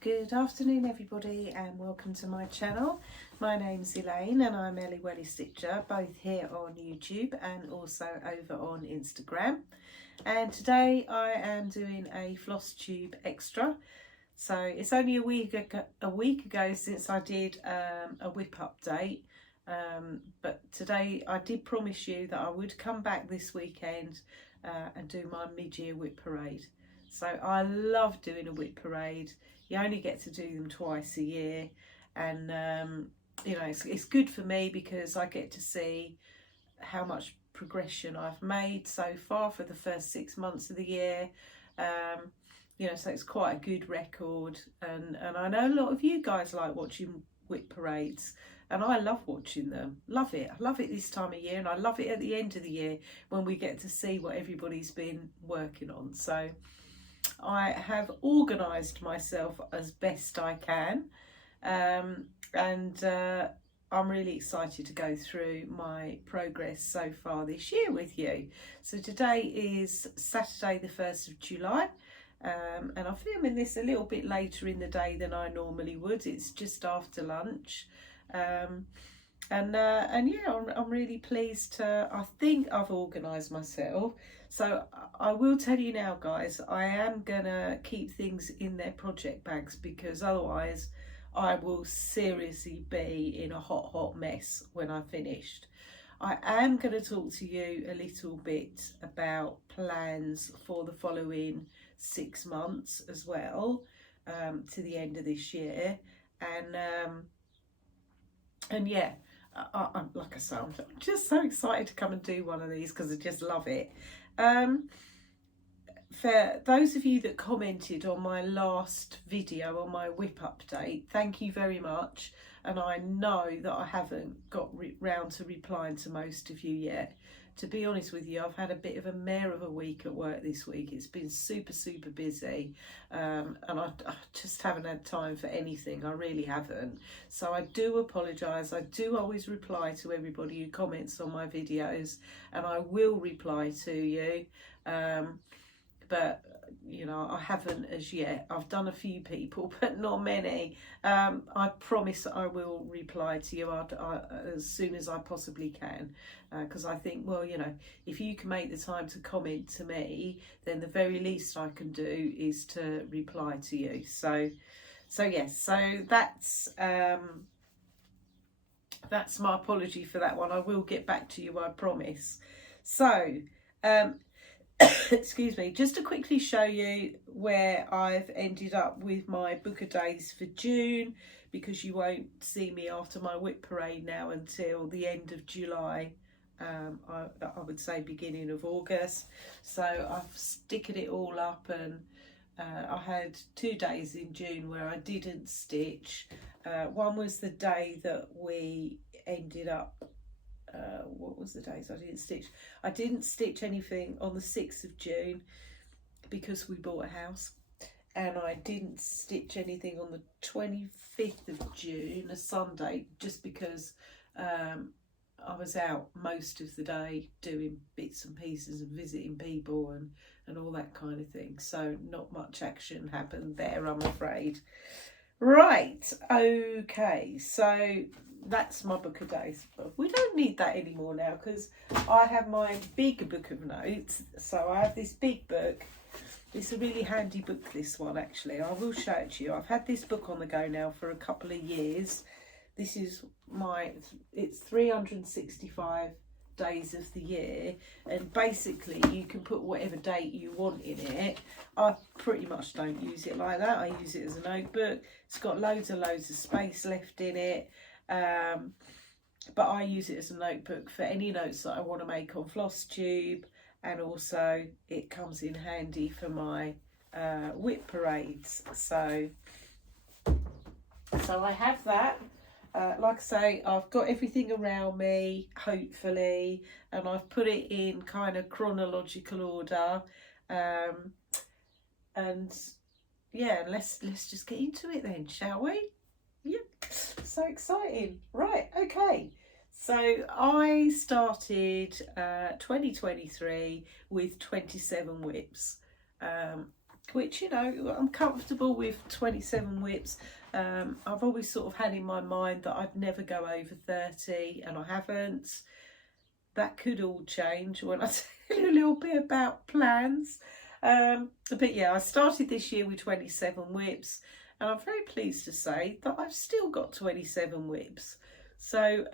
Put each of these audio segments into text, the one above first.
Good afternoon everybody and welcome to my channel. My name's Elaine and I'm Ellie Welly Stitcher, both here on YouTube and also over on Instagram. And today I am doing a Flosstube extra. So it's only a week ago since I did a WIP update. But today I did promise you that I would come back this weekend and do my mid-year WIP parade. So I love doing a WIP parade. You only get to do them twice a year, and you know, it's good for me because I get to see how much progression I've made so far for the first 6 months of the year. You know, so it's quite a good record, and I know a lot of you guys like watching WIP parades, and I love watching them. Love it. I love it this time of year, and I love it at the end of the year when we get to see what everybody's been working on. So I have organised myself as best I can, and I'm really excited to go through my progress so far this year with you. So today is Saturday the 1st of July, and I'm filming this a little bit later in the day than I normally would. It's just after lunch. And yeah, I'm really pleased to, I think I've organised myself. So I will tell you now guys, I am gonna keep things in their project bags because otherwise I will seriously be in a hot mess when I've finished. I am going to talk to you a little bit about plans for the following 6 months as well, to the end of this year. And yeah, I'm like I say, I'm just so excited to come and do one of these because I just love it. For those of you that commented on my last video on my WIP update, thank you very much. And I know that I haven't got round to replying to most of you yet. To be honest with you, I've had a bit of a mare of a week at work this week. It's been super busy, and I just haven't had time for anything. I really haven't. So I do apologise. I do always reply to everybody who comments on my videos, and I will reply to you. But you know, I haven't as yet. I've done a few people, but not many. I promise I will reply to you as soon as I possibly can, because I think, well, you know, if you can make the time to comment to me, then the very least I can do is to reply to you. So yes, so that's my apology for that one. I will get back to you, I promise. So excuse me, just to quickly show you where I've ended up with my book of days for June, because you won't see me after my WIP parade now until the end of July. I would say beginning of August. So I've sticked it all up, and I had 2 days in June where I didn't stitch. One was the day that we ended up, what was the days I didn't stitch? I didn't stitch anything on the 6th of June because we bought a house, and I didn't stitch anything on the 25th of June, a Sunday, just because I was out most of the day doing bits and pieces and visiting people and all that kind of thing. So not much action happened there, I'm afraid. Right, okay, so that's my book of days. We don't need that anymore now because I have my big book of notes. So I have this big book. It's a really handy book, this one, actually. I will show it to you. I've had this book on the go now for a couple of years. This is it's 365 days of the year, and basically you can put whatever date you want in it. I pretty much don't use it like that. I use it as a notebook. It's got loads of space left in it. But I use it as a notebook for any notes that I want to make on Flosstube, and also it comes in handy for my WIP parades. So I have that. Like I say, I've got everything around me, hopefully, and I've put it in kind of chronological order. And yeah, let's just get into it then, shall we? Yep, so exciting. Right, okay. So I started 2023 with 27 WIPs. which, you know, I'm comfortable with 27 WIPs. I've always sort of had in my mind that I'd never go over 30, and I haven't. That could all change when I tell you a little bit about plans. But yeah, I started this year with 27 WIPs, and I'm very pleased to say that I've still got 27 WIPs. So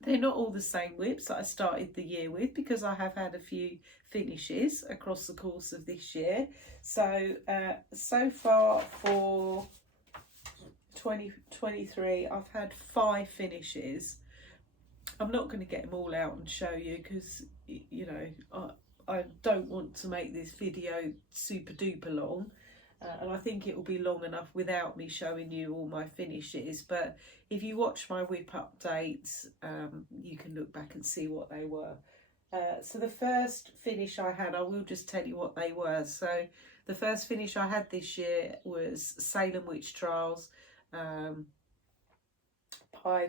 they're not all the same WIPs that I started the year with, because I have had a few finishes across the course of this year. So so far for 2023, I've had 5 finishes. I'm not going to get them all out and show you, because, you know, I don't want to make this video super duper long. And I think it will be long enough without me showing you all my finishes. But if you watch my WIP updates, you can look back and see what they were. So the first finish I had, I will just tell you what they were. So the first finish I had this year was Salem Witch Trials by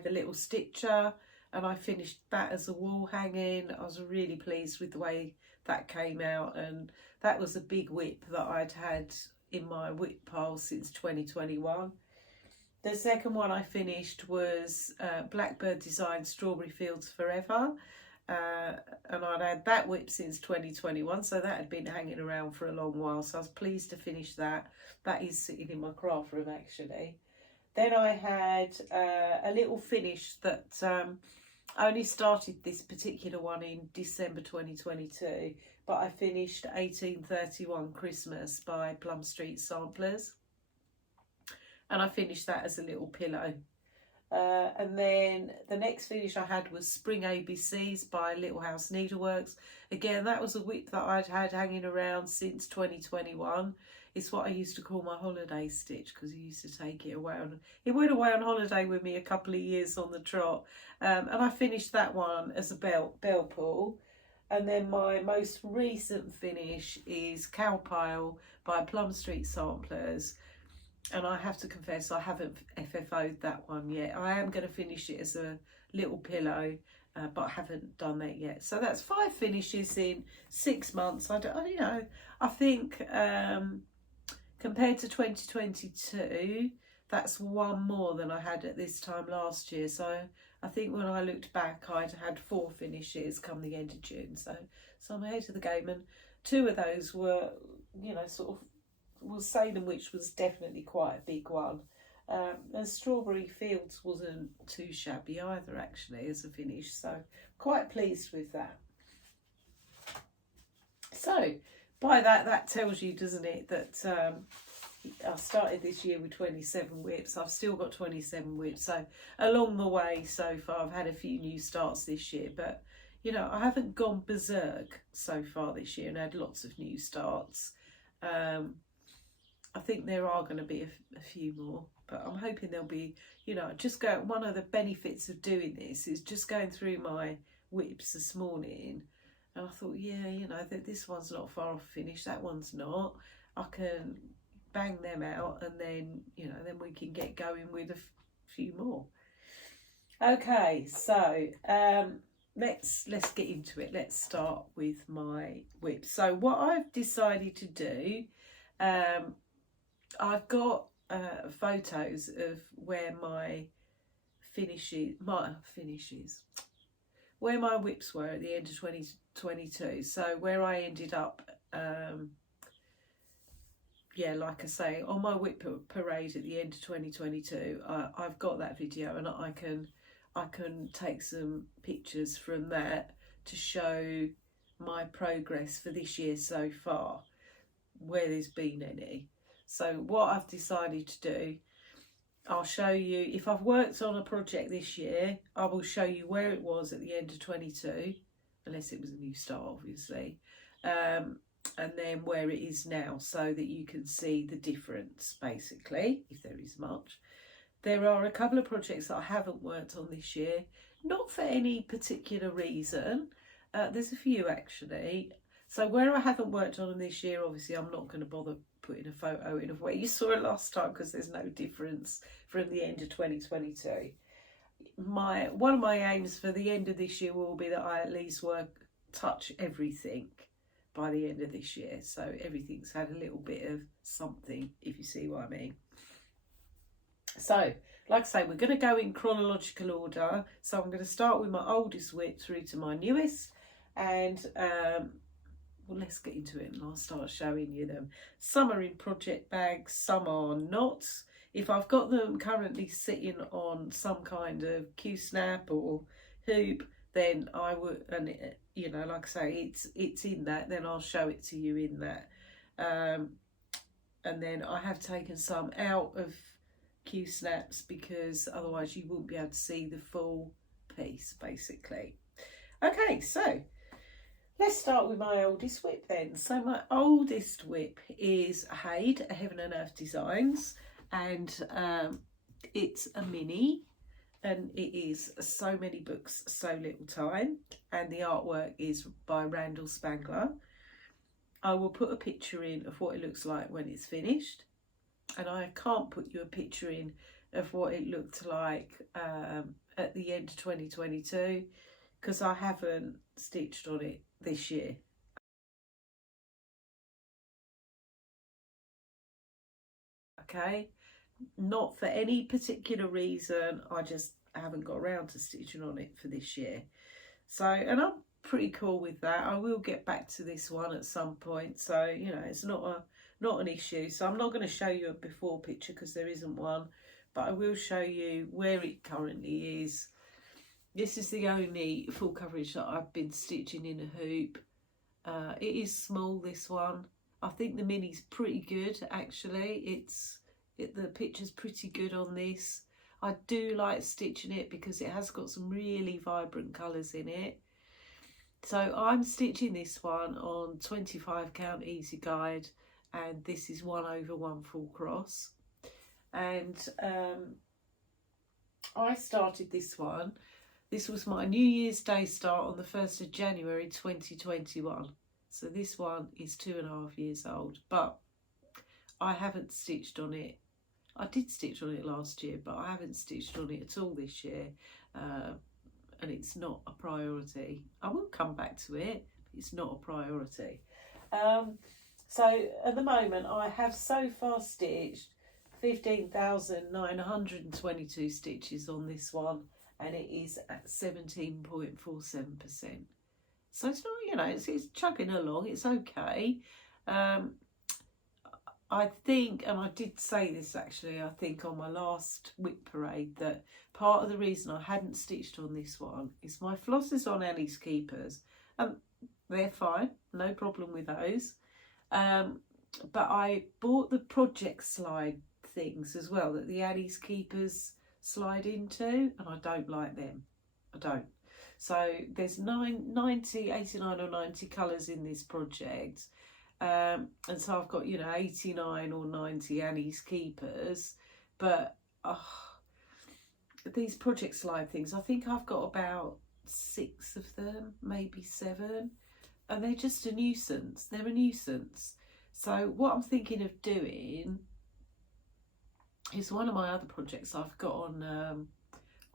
the Little Stitcher. And I finished that as a wall hanging. I was really pleased with the way that came out. And that was a big WIP that I'd had in my WIP pile since 2021. The second one I finished was Blackbird Design Strawberry Fields Forever, and I'd had that WIP since 2021, so that had been hanging around for a long while, so I was pleased to finish that. That is sitting in my craft room actually. Then I had a little finish that I only started this particular one in December 2022, but I finished 1831 Christmas by Plum Street Samplers, and I finished that as a little pillow. And then the next finish I had was Spring ABCs by Little House Needleworks. Again, that was a WIP that I'd had hanging around since 2021. It's what I used to call my holiday stitch, because I used to take it away on. It went away on holiday with me a couple of years on the trot, and I finished that one as a bell pull. And then my most recent finish is Cowpile by Plum Street Samplers, and I have to confess I haven't FFO'd that one yet. I am going to finish it as a little pillow, but I haven't done that yet. So that's 5 finishes in 6 months. You know, I think compared to 2022, that's 1 more than I had at this time last year. So I think when I looked back, I'd had 4 finishes come the end of June. So I'm ahead of the game, and 2 of those were, you know, sort of, well, Salem, which was definitely quite a big one. And Strawberry Fields wasn't too shabby either, actually, as a finish. So quite pleased with that. So by that tells you, doesn't it, that I started this year with 27 WIPs. I've still got 27 WIPs. So along the way so far, I've had a few new starts this year. But, you know, I haven't gone berserk so far this year and had lots of new starts. I think there are going to be a few more, but I'm hoping there'll be, you know, one of the benefits of doing this is just going through my WIPs this morning, and I thought, yeah, you know, that this one's not far off finish, that one's not. I can bang them out, and then, you know, then we can get going with a few more. Okay, so let's get into it. Let's start with my WIP. So what I've decided to do, I've got photos of where my where my WIPs were at the end of 2022. So where I ended up, yeah, like I say, on my WIP parade at the end of 2022, I've got that video, and I can take some pictures from that to show my progress for this year so far, where there's been any. So what I've decided to do, I'll show you, if I've worked on a project this year, I will show you where it was at the end of 22, unless it was a new start, obviously, and then where it is now, so that you can see the difference, basically, if there is much. There are a couple of projects that I haven't worked on this year, not for any particular reason. There's a few, actually. So where I haven't worked on them this year, obviously I'm not going to bother putting a photo in of where you saw it last time, because there's no difference from the end of 2022. One of my aims for the end of this year will be that I at least touch everything by the end of this year. So everything's had a little bit of something, if you see what I mean. So, like I say, we're going to go in chronological order. So I'm going to start with my oldest WIP through to my newest. And, well, let's get into it and I'll start showing you them. Some are in project bags, some are not. If I've got them currently sitting on some kind of Q-snap or hoop, then I would, and you know, like I say, it's in that, then I'll show it to you in that. And then I have taken some out of Q-snaps because otherwise you wouldn't be able to see the full piece, basically. Okay, so let's start with my oldest WIP then. So my oldest WIP is Hare Heaven and Earth Designs, and it's a mini, and it is so many books, so little time, and the artwork is by Randall Spangler. I will put a picture in of what it looks like when it's finished, and I can't put you a picture in of what it looked like at the end of 2022 because I haven't stitched on it this year. Okay, not for any particular reason, I just haven't got around to stitching on it for this year. So, and I'm pretty cool with that. I will get back to this one at some point, so you know, it's not an issue. So I'm not going to show you a before picture because there isn't one, but I will show you where it currently is. This is the only full coverage that I've been stitching in a hoop. It is small, this one. I think the mini's pretty good, actually. The picture's pretty good on this. I do like stitching it because it has got some really vibrant colours in it. So I'm stitching this one on 25 count easy guide, and this is 1/1 full cross. And I started this one. This was my New Year's Day start on the 1st of January 2021. So this one is 2.5 years old, but I haven't stitched on it. I did stitch on it last year, but I haven't stitched on it at all this year. And it's not a priority. I will come back to it, but it's not a priority. So at the moment, I have so far stitched 15,922 stitches on this one, and it is at 17.47%. So it's not, you know, it's chugging along, it's okay. I think, and I did say this actually, I think on my last WIP parade, that part of the reason I hadn't stitched on this one is my floss is on Annie's Keepers. They're fine, no problem with those. But I bought the project slide things as well that the Annie's Keepers slide into, and I don't like them. I don't. So there's 89 or 90 colours in this project. And so I've got, you know, 89 or 90 Annie's Keepers, but these project slide things, I think I've got about 6 of them, maybe 7, and they're just a nuisance. They're a nuisance. So what I'm thinking of doing is one of my other projects I've got on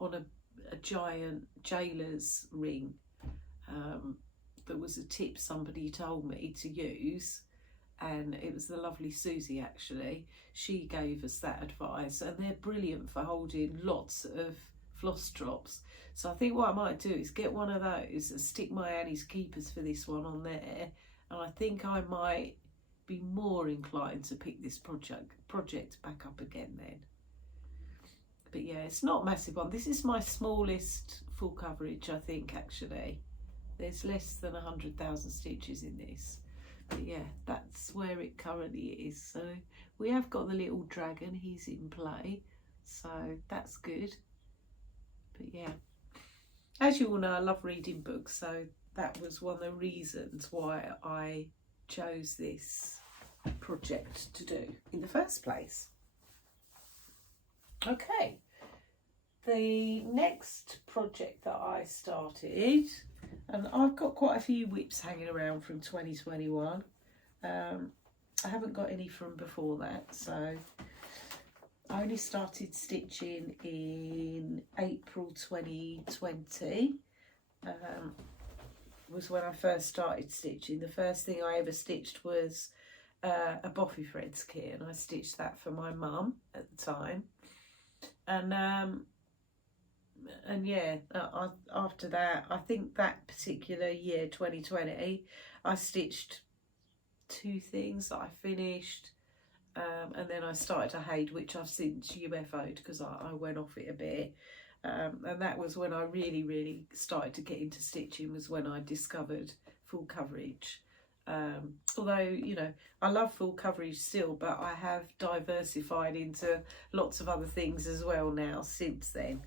a giant jailer's ring. That was a tip somebody told me to use, and it was the lovely Susie actually. She gave us that advice, and they're brilliant for holding lots of floss drops. So I think what I might do is get one of those and stick my Annie's Keepers for this one on there, and I think I might be more inclined to pick this project back up again then. But yeah, it's not a massive one. This is my smallest full coverage, I think, actually. There's less than 100,000 stitches in this. But yeah, that's where it currently is. So we have got the little dragon, he's in play. So that's good. But yeah, as you all know, I love reading books. So that was one of the reasons why I chose this project to do in the first place. Okay, the next project that I started, and I've got quite a few WIPs hanging around from 2021. I haven't got any from before that, so I only started stitching in April 2020. was when I first started stitching. The first thing I ever stitched was a Boffy Threads kit, and I stitched that for my mum at the time. And yeah, after that, I think that particular year, 2020, I stitched 2 things that I finished, and then I started a Hare, which I've since UFO'd because I went off it a bit. And that was when I really started to get into stitching, was when I discovered full coverage. Although, you know, I love full coverage still, but I have diversified into lots of other things as well now since then.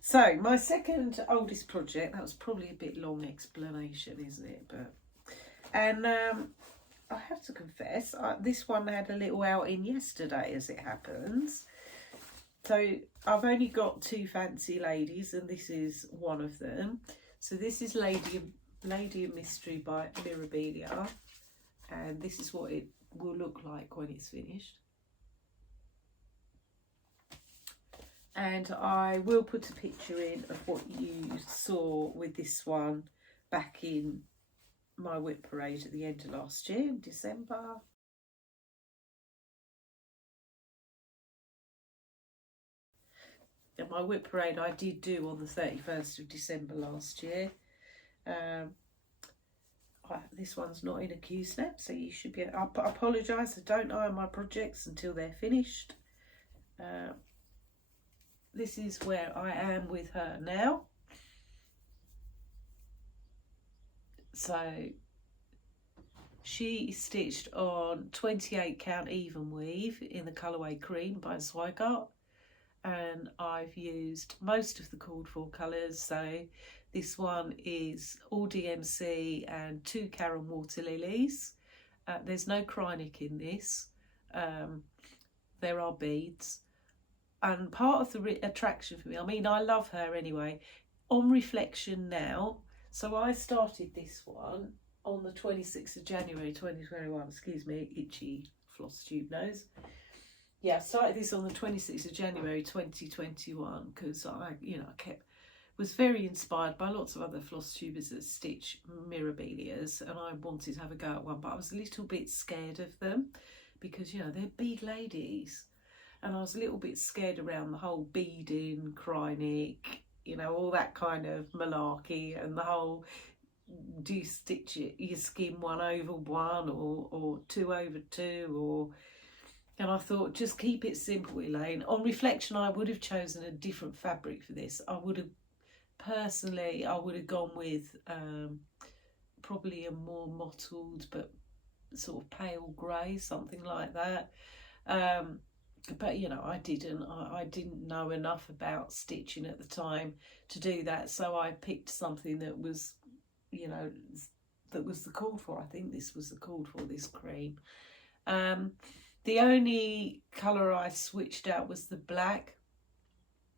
So my second oldest project, that was probably a bit long explanation, isn't it? But I have to confess, this one had a little outing yesterday, as it happens. So I've only got 2 fancy ladies, and this is one of them. So this is Lady of Mystery by Mirabilia, and this is what it will look like when it's finished. And I will put a picture in of what you saw with this one back in my WIP parade at the end of last year, in December. And my WIP parade I did do on the 31st of December last year. This one's not in a queue snap, so you should be... I apologise, I don't iron my projects until they're finished. This is where I am with her now. So she stitched on 28 count even weave in the colourway Cream by Zweigart, and I've used most of the called for colours. So this one is all DMC and 2 Karen water lilies. There's no Krynic in this. There are beads. And part of the attraction for me, I mean, I love her anyway, on reflection now. So I started this one on the 26th of January 2021, excuse me, itchy Flosstube nose. Yeah, I started this on the 26th of January 2021 because I was very inspired by lots of other floss tubers that stitch Mirabilias, and I wanted to have a go at one, but I was a little bit scared of them because, you know, they're big ladies. And I was a little bit scared around the whole beading, Krynic, you know, all that kind of malarkey, and the whole, do you stitch your skin 1 over 1 or 2 over 2, or... And I thought, just keep it simple, Elaine. On reflection, I would have chosen a different fabric for this. I would have gone with probably a more mottled but sort of pale grey, something like that. But, you know, I didn't know enough about stitching at the time to do that. So I picked something that was, you know, that was the called for. I think this was the called for, this cream. The only colour I switched out was the black.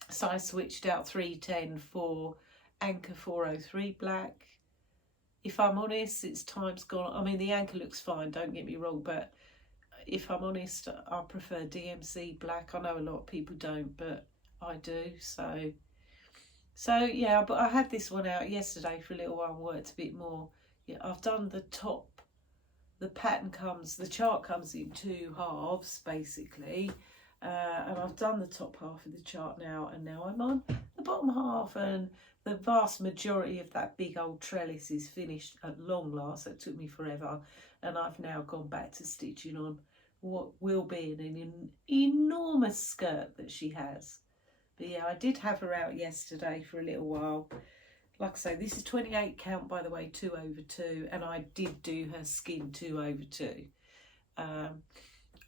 So I switched out 310 for Anchor 403 black. If I'm honest, it's time's gone. I mean, the anchor looks fine, don't get me wrong, but if I'm honest, I prefer DMC black. I know a lot of people don't, but I do. So yeah, but I had this one out yesterday for a little while and worked a bit more. Yeah, I've done the top. The chart comes in 2 halves, basically. And I've done the top half of the chart now, and now I'm on the bottom half, and the vast majority of that big old trellis is finished at long last. It took me forever, and I've now gone back to stitching on what will be an enormous skirt that she has. But yeah, I did have her out yesterday for a little while. Like I say, this is 28 count, by the way, 2 over 2, and I did do her skin 2 over 2.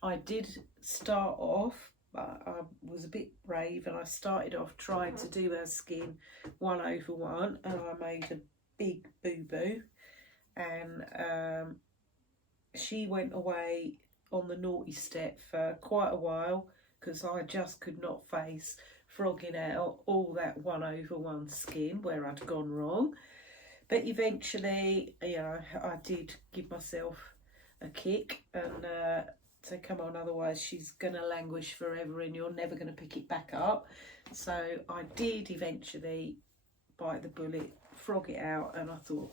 I did start off, I was a bit brave, and I started off trying to do her skin 1 over 1, and I made a big boo-boo, and she went away on the naughty step for quite a while because I just could not face frogging out all that 1 over 1 skin where I'd gone wrong. But eventually, you know, I did give myself a kick and say, come on, otherwise she's going to languish forever and you're never going to pick it back up. So I did eventually bite the bullet, frog it out, and I thought,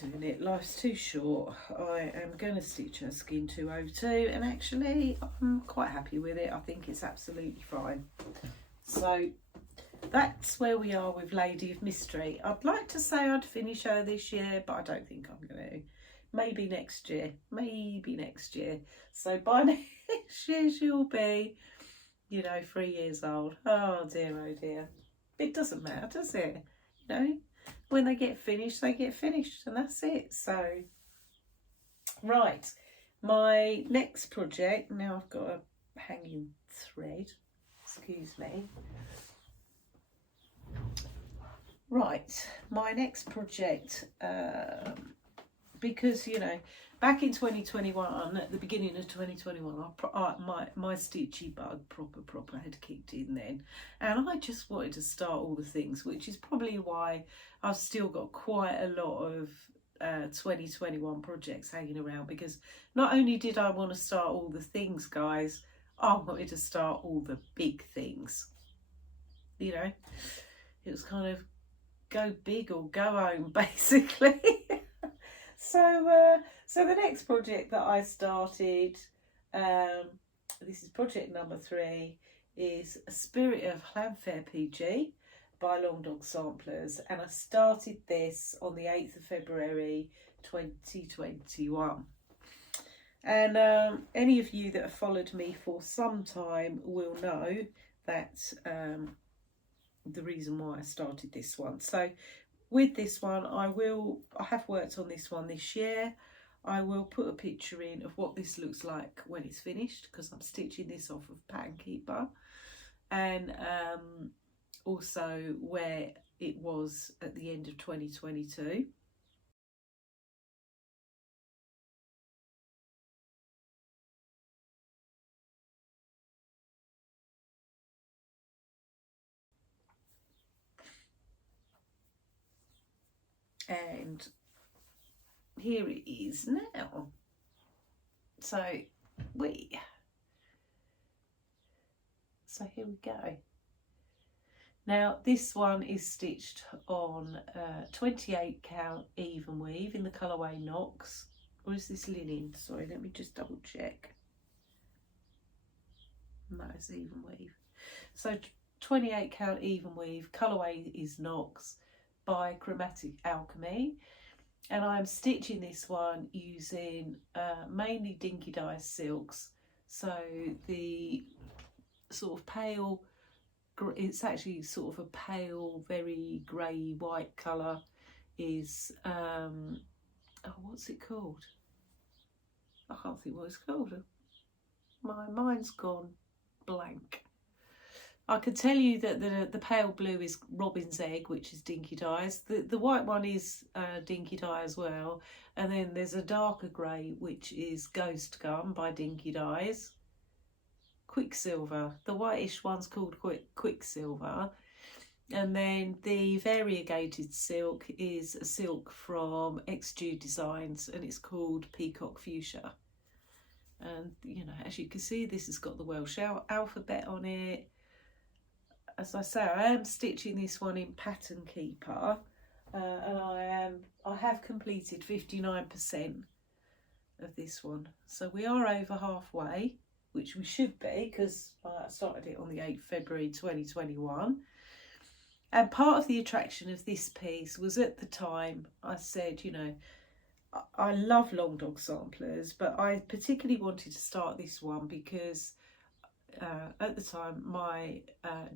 doing it. Life's too short. I am going to stitch her skin 202, and actually I'm quite happy with it. I think it's absolutely fine. So that's where we are with Lady of Mystery. I'd like to say I'd finish her this year, but I don't think I'm going to. Maybe next year. Maybe next year. So by next year she'll be, you know, 3 years old. Oh dear. It doesn't matter, does it? You know, when they get finished, and that's it. So, right, my next project, now I've got a hanging thread, excuse me. Right, my next project, because, you know, back in 2021, at the beginning of 2021, my stitchy bug proper had kicked in then, and I just wanted to start all the things, which is probably why I've still got quite a lot of 2021 projects hanging around, because not only did I want to start all the things, guys, I wanted to start all the big things. You know, it was kind of go big or go home, basically. So the next project that I started, this is project number 3, is Spirit of Llanfair PG by Long Dog Samplers, and I started this on the 8th of February 2021. And any of you that have followed me for some time will know that the reason why I started this one. So with this one, I have worked on this one this year. I will put a picture in of what this looks like when it's finished, because I'm stitching this off of Pattern Keeper, and also where it was at the end of 2022. And here it is now. So here we go. Now this one is stitched on 28 count even weave in the colourway Knox. Or is this linen? Sorry, let me just double check. No, it's even weave. So 28 count even weave, colourway is Knox by Chromatic Alchemy, and I'm stitching this one using mainly dinky dye silks. So the sort of pale, it's actually sort of a pale, very grey white colour is oh, what's it called? I can't think what it's called. My mind's gone blank. I could tell you that the pale blue is Robin's Egg, which is dinky dyes. The white one is dinky dye as well, and then there's a darker grey which is Ghost Gum by Dinky Dyes. Quicksilver, the whitish one's called Quicksilver, and then the variegated silk is a silk from XG Designs, and it's called Peacock Fuchsia. And you know, as you can see, this has got the Welsh alphabet on it. As I say, I am stitching this one in Pattern Keeper, and I have completed 59% of this one. So we are over halfway, which we should be, because I started it on the 8th February 2021. And part of the attraction of this piece was, at the time, I said, you know, I love Long Dog Samplers, but I particularly wanted to start this one because at the time my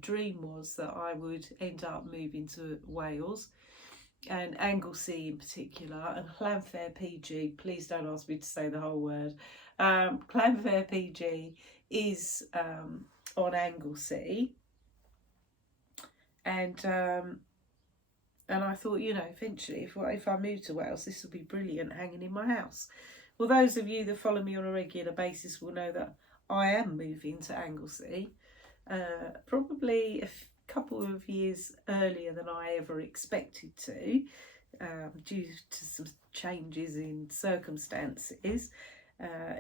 dream was that I would end up moving to Wales, and Anglesey in particular, and Llanfair PG, please don't ask me to say the whole word, Llanfair PG is on Anglesey, and I thought, you know, eventually if I move to Wales, this will be brilliant hanging in my house. Well, those of you that follow me on a regular basis will know that I am moving to Anglesey, probably a couple of years earlier than I ever expected to, due to some changes in circumstances,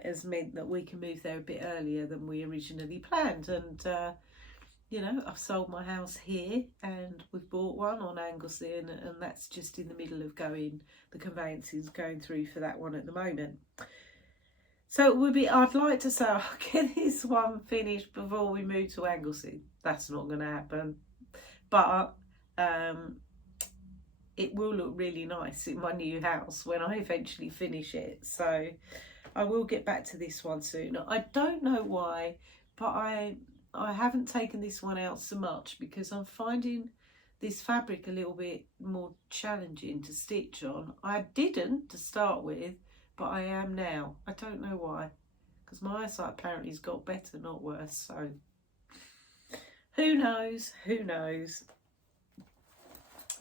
has meant that we can move there a bit earlier than we originally planned. And you know, I've sold my house here and we've bought one on Anglesey, and that's just in the middle of going, the conveyancing's going through for that one at the moment. So it would be, I'd like to say I'll get this one finished before we move to Anglesey. That's not going to happen. But it will look really nice in my new house when I eventually finish it. So I will get back to this one soon. I don't know why, but I haven't taken this one out so much because I'm finding this fabric a little bit more challenging to stitch on. I didn't to start with, but I am now. I don't know why, because my eyesight apparently has got better, not worse. So who knows? Who knows?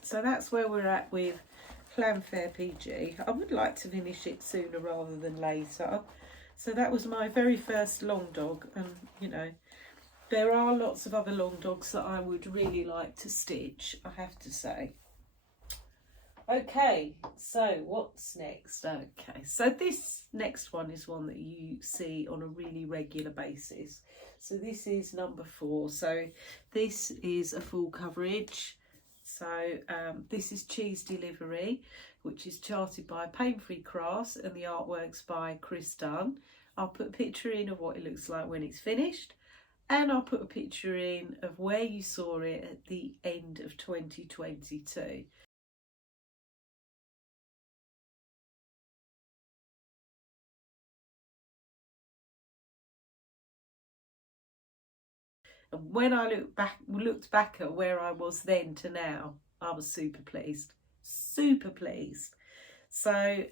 So that's where we're at with Fanfare PG. I would like to finish it sooner rather than later. So that was my very first long dog, and you know, there are lots of other long dogs that I would really like to stitch, I have to say. Okay, so what's next? Okay, so this next one is one that you see on a really regular basis. So this is number 4. So this is a full coverage. So this is Cheese Delivery, which is charted by Pain Free Crafts, and the artwork's by Chris Dunn. I'll put a picture in of what it looks like when it's finished, and I'll put a picture in of where you saw it at the end of 2022. And when I looked back at where I was then to now, I was super pleased, super pleased. So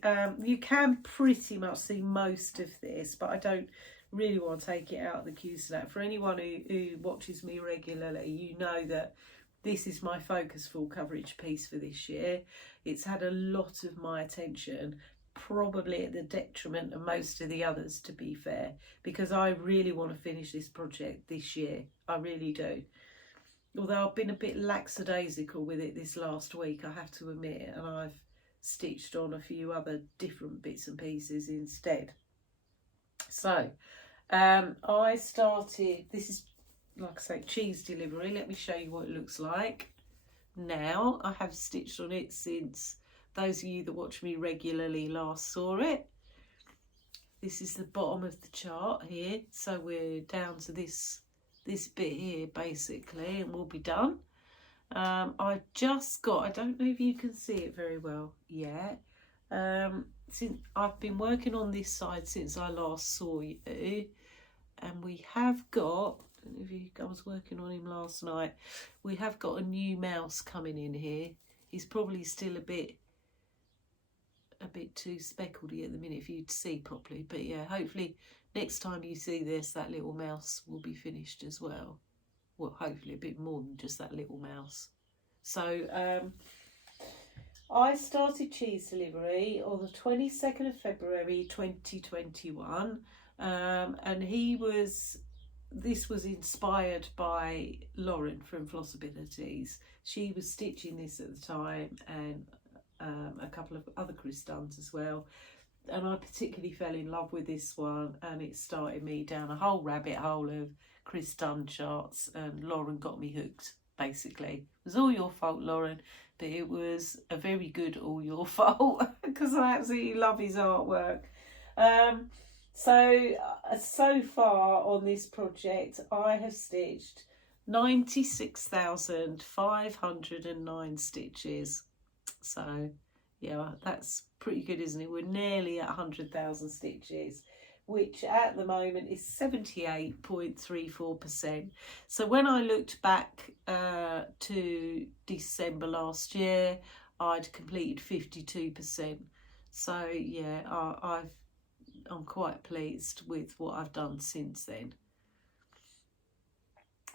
you can pretty much see most of this, but I don't really want to take it out of the Q-snap. For anyone who watches me regularly, you know that this is my focus full coverage piece for this year. It's had a lot of my attention, probably at the detriment of most of the others, to be fair, because I really want to finish this project this year. I really do. Although I've been a bit lackadaisical with it this last week, I have to admit, and I've stitched on a few other different bits and pieces instead. So I started, this is, like I say, Cheese Delivery. Let me show you what it looks like now. I have stitched on it since those of you that watch me regularly last saw it. This is the bottom of the chart here, so we're down to this bit here basically, and we'll be done. I just got, I don't know if you can see it very well yet, since I've been working on this side since I last saw you, and we have got, I don't know if you, I was working on him last night, we have got a new mouse coming in here. He's probably still a bit too speckledy at the minute for you to see properly, but yeah, hopefully next time you see this, that little mouse will be finished as well. Well, hopefully a bit more than just that little mouse. So I started Cheese Delivery on the 22nd of February 2021, and this was inspired by Lauren from Flossabilities. She was stitching this at the time, and a couple of other Chris Dunns as well, and I particularly fell in love with this one, and it started me down a whole rabbit hole of Chris Dunn charts, and Lauren got me hooked basically. It was all your fault, Lauren, but it was a very good all your fault because I absolutely love his artwork. So far on this project I have stitched 96,509 stitches. So yeah, that's pretty good, isn't it? We're nearly at 100,000 stitches, which at the moment is 78.34%. So when I looked back to December last year, I'd completed 52%. So yeah, I'm quite pleased with what I've done since then.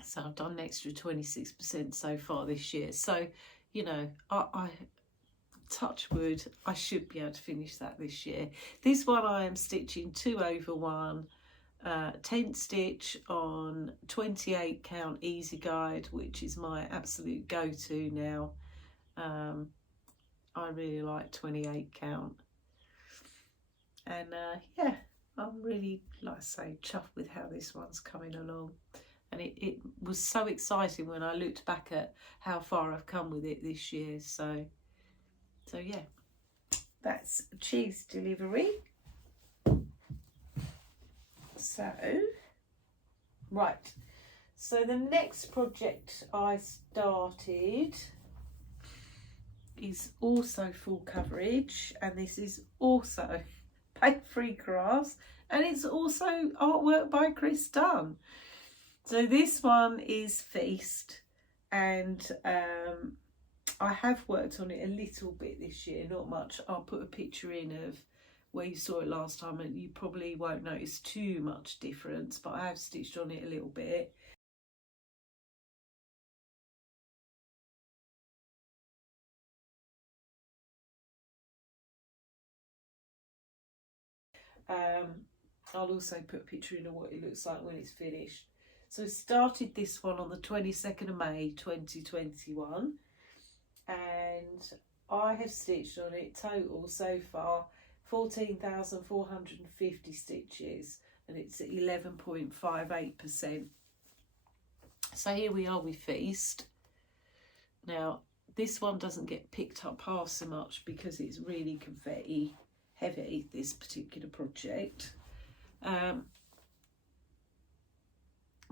So I've done an extra 26% so far this year. So, you know, I touch wood, I should be able to finish that this year. This one I am stitching 2/1 tent stitch on 28 count easy guide, which is my absolute go-to now. I really like 28 count, and yeah, I'm really, like I say, chuffed with how this one's coming along. and it was so exciting when I looked back at how far I've come with it this year. So yeah, that's cheese delivery. So right, so the next project I started is also full coverage, and this is also paint-free crafts, and it's also artwork by Chris Dunn. So this one is Feast, and I have worked on it a little bit this year, not much. I'll put a picture in of where you saw it last time, and you probably won't notice too much difference, but I have stitched on it a little bit. I'll also put a picture in of what it looks like when it's finished. So I started this one on the 22nd of May 2021, and I have stitched on it total so far 14,450 stitches, and it's at 11.58%. So here we are with Feast. Now this one doesn't get picked up half so much because it's really confetti heavy, this particular project.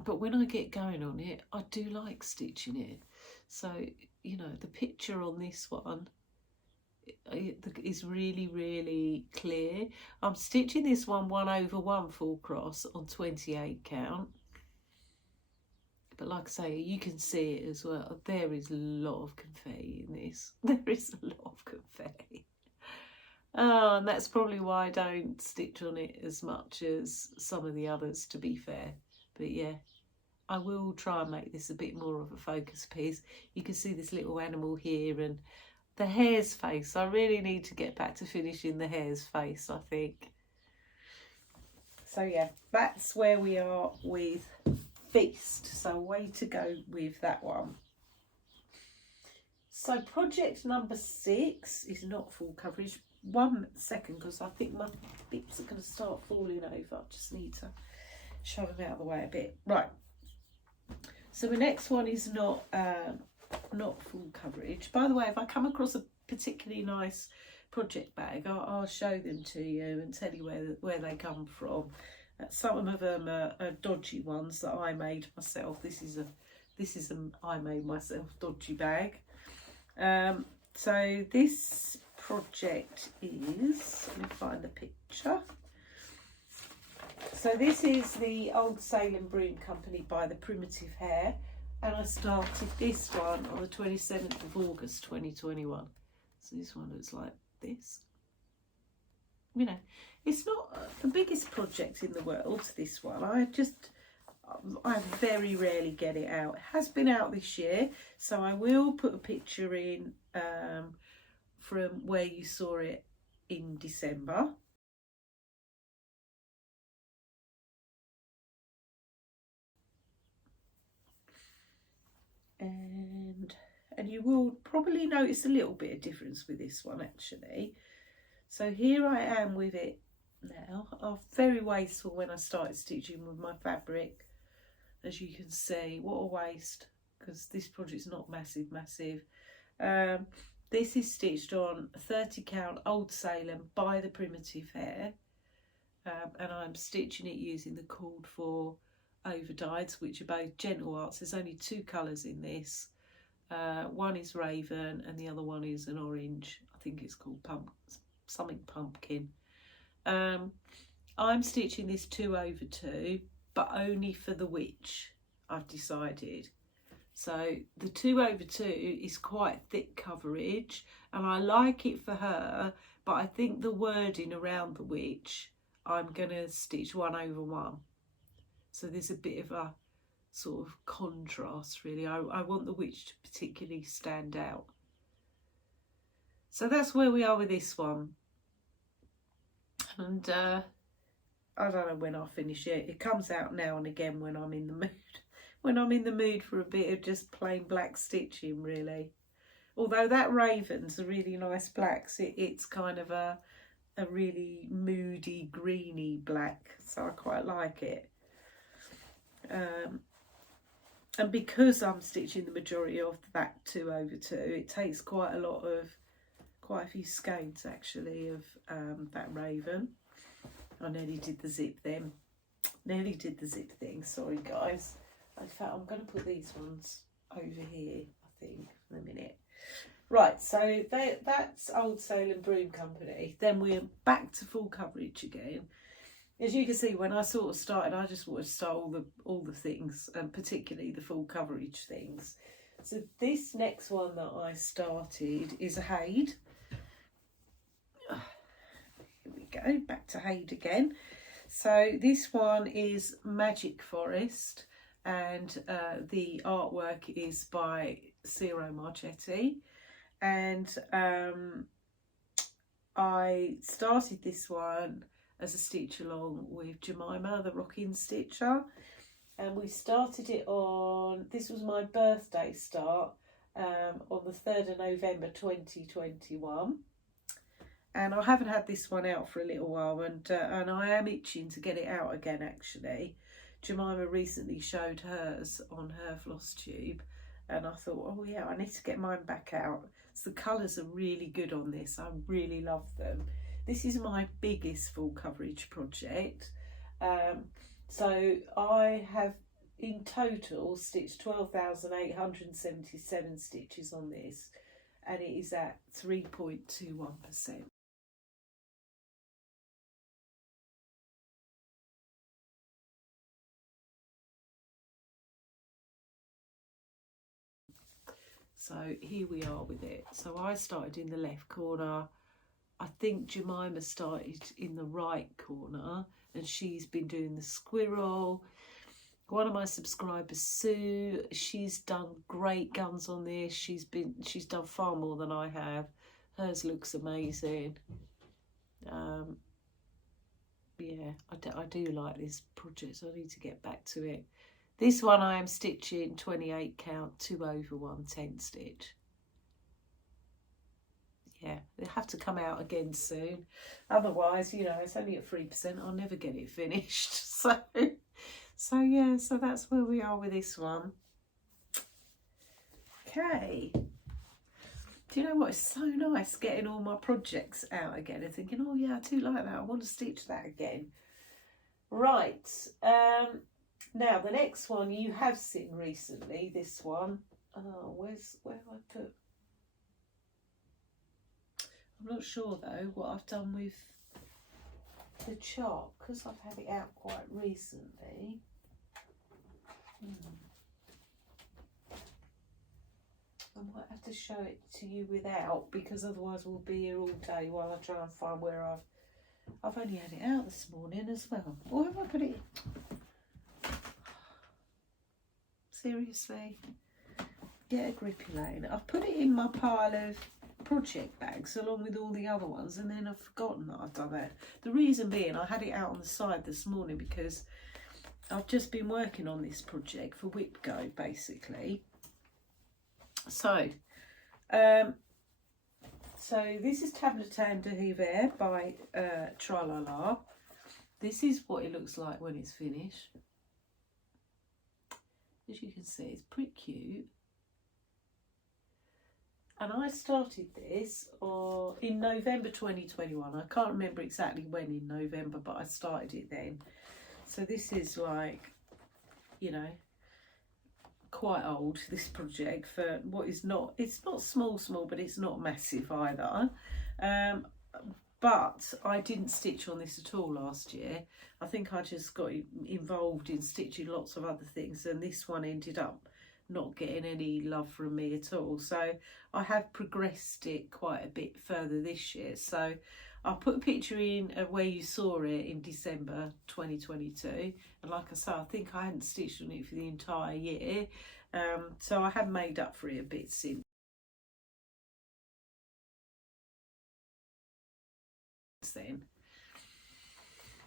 But when I get going on it, I do like stitching it. So, you know, the picture on this one is really, really clear. I'm stitching this one 1/1 full cross on 28 count. But like I say, you can see it as well. There is a lot of confetti in this. There is a lot of confetti. Oh, and that's probably why I don't stitch on it as much as some of the others, to be fair. But yeah, I will try and make this a bit more of a focus piece. You can see this little animal here and the hare's face. I really need to get back to finishing the hare's face, I think. So yeah, that's where we are with Feast. So way to go with that one. So project number 6 is not full coverage. 1 second, because I think my bits are going to start falling over. I just need to shove them out of the way a bit. Right. So the next one is not full coverage. By the way, if I come across a particularly nice project bag, I'll show them to you and tell you where they come from. Some of them are dodgy ones that I made myself. This is an I made myself dodgy bag. So this project is, let me find the picture. So this is the Old Sail and Broom Company by the Primitive Hare, and I started this one on the 27th of August 2021. So this one looks like this. You know, it's not the biggest project in the world, this one. I very rarely get it out. It has been out this year, so I will put a picture in from where you saw it in December. And you will probably notice a little bit of difference with this one actually. So here I am with it now. I'm very wasteful when I started stitching with my fabric, as you can see. What a waste, because this project's not massive. This is stitched on 30 count Old Salem by the Primitive Hare, and I'm stitching it using the called for overdyes, which are both gentle arts. There's only 2 colours in this. One is Raven and the other one is an orange. I think it's called something pumpkin. I'm stitching this 2/2, but only for the Witch, I've decided. So the 2/2 is quite thick coverage, and I like it for her, but I think the wording around the Witch, I'm going to stitch 1/1. So there's a bit of a sort of contrast, really. I want the Witch to particularly stand out. So that's where we are with this one. And I don't know when I'll finish it. It comes out now and again when I'm in the mood. When I'm in the mood for a bit of just plain black stitching, really. Although that Raven's a really nice black. So it's kind of a really moody, greeny black. So I quite like it. And because I'm stitching the majority of that 2/2, it takes quite a few skeins actually of that raven. I nearly did the zip then. Nearly did the zip thing, sorry guys. In fact, I'm going to put these ones over here, I think, in a minute. Right, so that's Old Sale and Broom Company. Then we're back to full coverage again. As you can see, when I sort of started, I just wanted to start all the things, and particularly the full coverage things. So this next one that I started is a Hare. Here we go, back to Hare again. So this one is Magic Forest, and the artwork is by Ciro Marchetti. And I started this one as a stitch along with Jemima, the Rocking Stitcher, and we started it on, this was my birthday start, on the 3rd of November 2021, and I haven't had this one out for a little while, and I am itching to get it out again actually. Jemima recently showed hers on her Flosstube, and I thought, oh yeah, I need to get mine back out. So the colours are really good on this, I really love them. This is my biggest full coverage project. So I have in total stitched 12,877 stitches on this, and it is at 3.21%. So here we are with it. So I started in the left corner. I think Jemima started in the right corner, and she's been doing the squirrel. One of my subscribers, Sue, she's done great guns on this. She's done far more than I have. Hers looks amazing. Yeah, I do like this project, so I need to get back to it. This one I am stitching 28 count 2/110 stitch. Yeah, they have to come out again soon. Otherwise, you know, it's only at 3%. I'll never get it finished. So yeah, so that's where we are with this one. Okay. Do you know what? It's so nice getting all my projects out again and thinking, oh yeah, I do like that. I want to stitch that again. Right. Now the next one you have seen recently. This one. Where have I put? I'm not sure though what I've done with the chart, because I've had it out quite recently. I might have to show it to you without, because otherwise we'll be here all day while I try and find where I've only had it out this morning as well. Where have I put it? Seriously, get a grip, Elaine. I've put it in my pile of project bags along with all the other ones, and then I've forgotten that I've done that. The reason being, I had it out on the side this morning because I've just been working on this project for WIP Go basically. So this is Tabletan de Hiver by Tralala. This is what it looks like when it's finished. As you can see, it's pretty cute. And I started this in November 2021. I can't remember exactly when in November, but I started it then. So this is like, you know, quite old, this project, for what is not, it's not small, but it's not massive either. But I didn't stitch on this at all last year. I think I just got involved in stitching lots of other things, and this one ended up not getting any love from me at all. So I have progressed it quite a bit further this year. So I'll put a picture in of where you saw it in December 2022. And like I say, I think I hadn't stitched on it for the entire year. So I have made up for it a bit since then.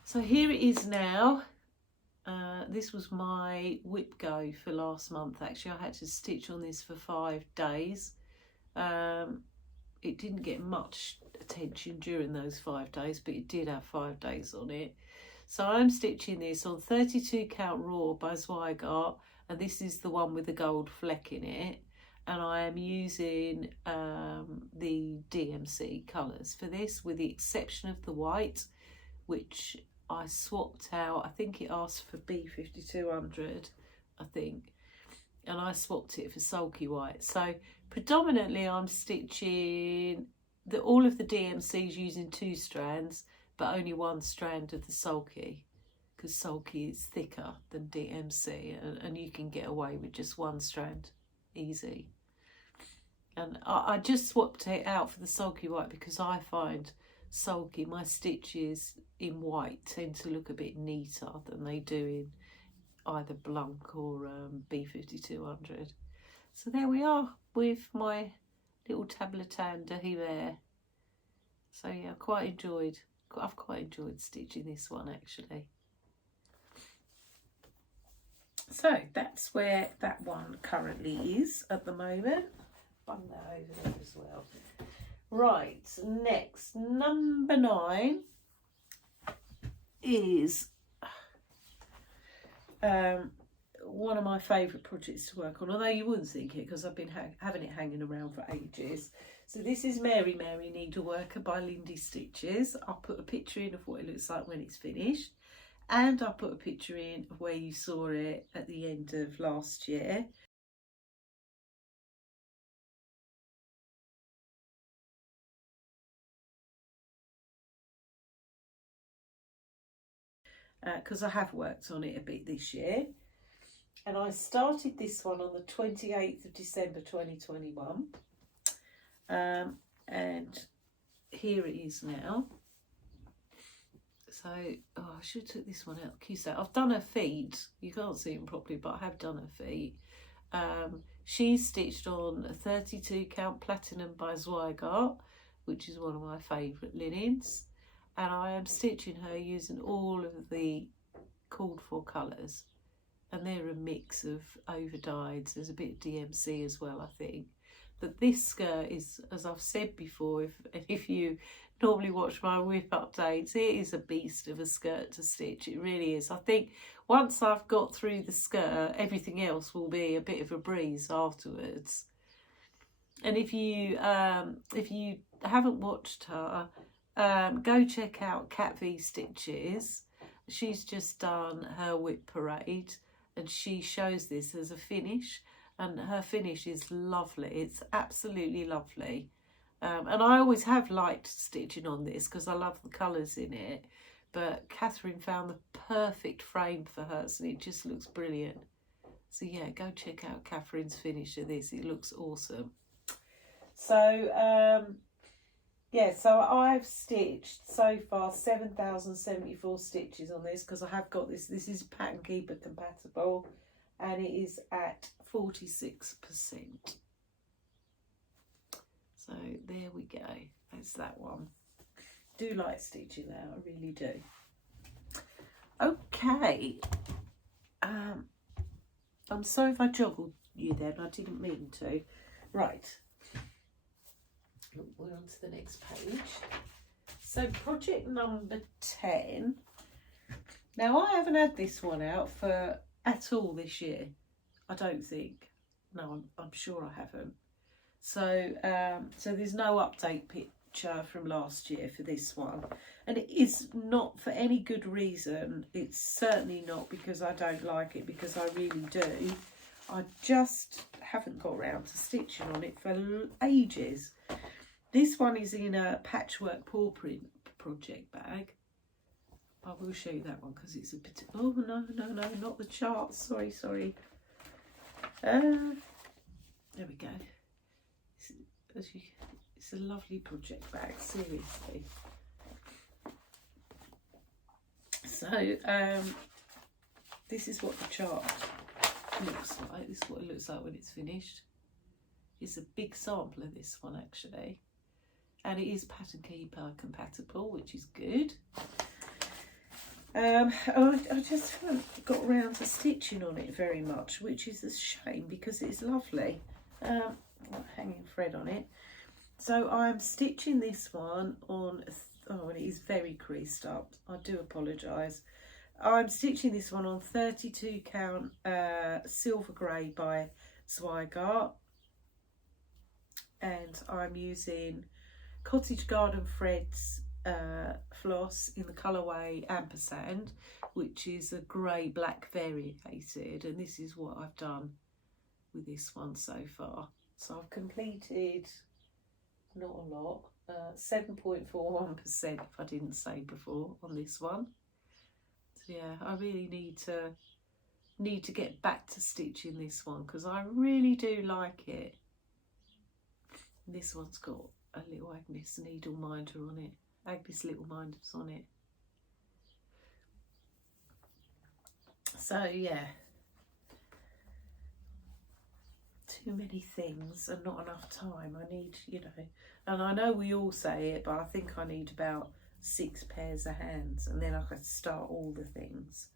So here it is now. This was my WIP Go for last month. Actually, I had to stitch on this for 5 days. It didn't get much attention during those 5 days, but it did have 5 days on it. So I'm stitching this on 32 count raw by Zweigart and this is the one with the gold fleck in it, and I am using the DMC colours for this, with the exception of the white, which I swapped out. I think it asked for B5200, I think, and I swapped it for sulky white. So predominantly I'm stitching all of the DMCs using 2 strands, but only 1 strand of the sulky, because sulky is thicker than DMC, and you can get away with just 1 strand easy. And I just swapped it out for the sulky white because I find sulky, my stitches in white tend to look a bit neater than they do in either Blunk or B5200. So there we are with my little tabletan de Hiver. So yeah, I've quite enjoyed stitching this one actually. So that's where that one currently is at the moment. Bung that over there as well. Right, next, number 9 is one of my favourite projects to work on, although you wouldn't think it because I've been having it hanging around for ages. So this is Mary Needleworker by Lindy Stitches. I'll put a picture in of what it looks like when it's finished, and I'll put a picture in of where you saw it at the end of last year. Because I have worked on it a bit this year. And I started this one on the 28th of December 2021. And here it is now. So, oh, I should have took this one out. I've done her feet. You can't see them properly, but I have done her feet. She's stitched on a 32 count platinum by Zweigart, which is one of my favourite linens. And I am stitching her using all of the called for colours, and they're a mix of overdyeds. There's a bit of DMC as well, I think. But this skirt is, as I've said before, if you normally watch my WIP updates, it is a beast of a skirt to stitch. It really is. I think once I've got through the skirt, everything else will be a bit of a breeze afterwards. And if you haven't watched her, go check out Cat V Stitches. She's just done her WIP parade, and she shows this as a finish, and her finish is lovely. It's absolutely lovely. And I always have liked stitching on this because I love the colours in it, but Catherine found the perfect frame for hers and it just looks brilliant. So yeah, go check out Catherine's finish of this. It looks awesome. So yeah, so I've stitched so far 7,074 stitches on this because I have got this. This is Pattern Keeper compatible, and it is at 46%. So there we go. That's that one. Do like stitching that, I really do. Okay. I'm sorry if I joggled you then. I didn't mean to. Right. We're on to the next page. So project number 10. Now I haven't had this one out for at all this year. I don't think. No, I'm sure I haven't. So so there's no update picture from last year for this one. And it is not for any good reason. It's certainly not because I don't like it, because I really do. I just haven't got around to stitching on it for ages. This one is in a patchwork paw print project bag. I will show you that one because it's a bit... Oh, no, not the charts. Sorry. There we go. It's a lovely project bag, seriously. So, this is what the chart looks like. This is what it looks like when it's finished. It's a big sample of this one, actually. And it is Pattern Keeper compatible, which is good. I just haven't got around to stitching on it very much, which is a shame because it's lovely. Hanging thread on it. So I'm stitching this one on, oh, and it is very creased up. I do apologise. I'm stitching this one on 32 count silver grey by Zweigart, and I'm using Cottage Garden Threads floss in the colourway Ampersand, which is a grey black variegated, and this is what I've done with this one so far. So I've completed not a lot, 7.41% if I didn't say before on this one. So yeah, I really need to get back to stitching this one because I really do like it. This one's got a little Agnes needle minder on it. Agnes little minders on it. So yeah, too many things and not enough time. I need, you know, and I know we all say it, but I think I need about 6 pairs of hands and then I can start all the things.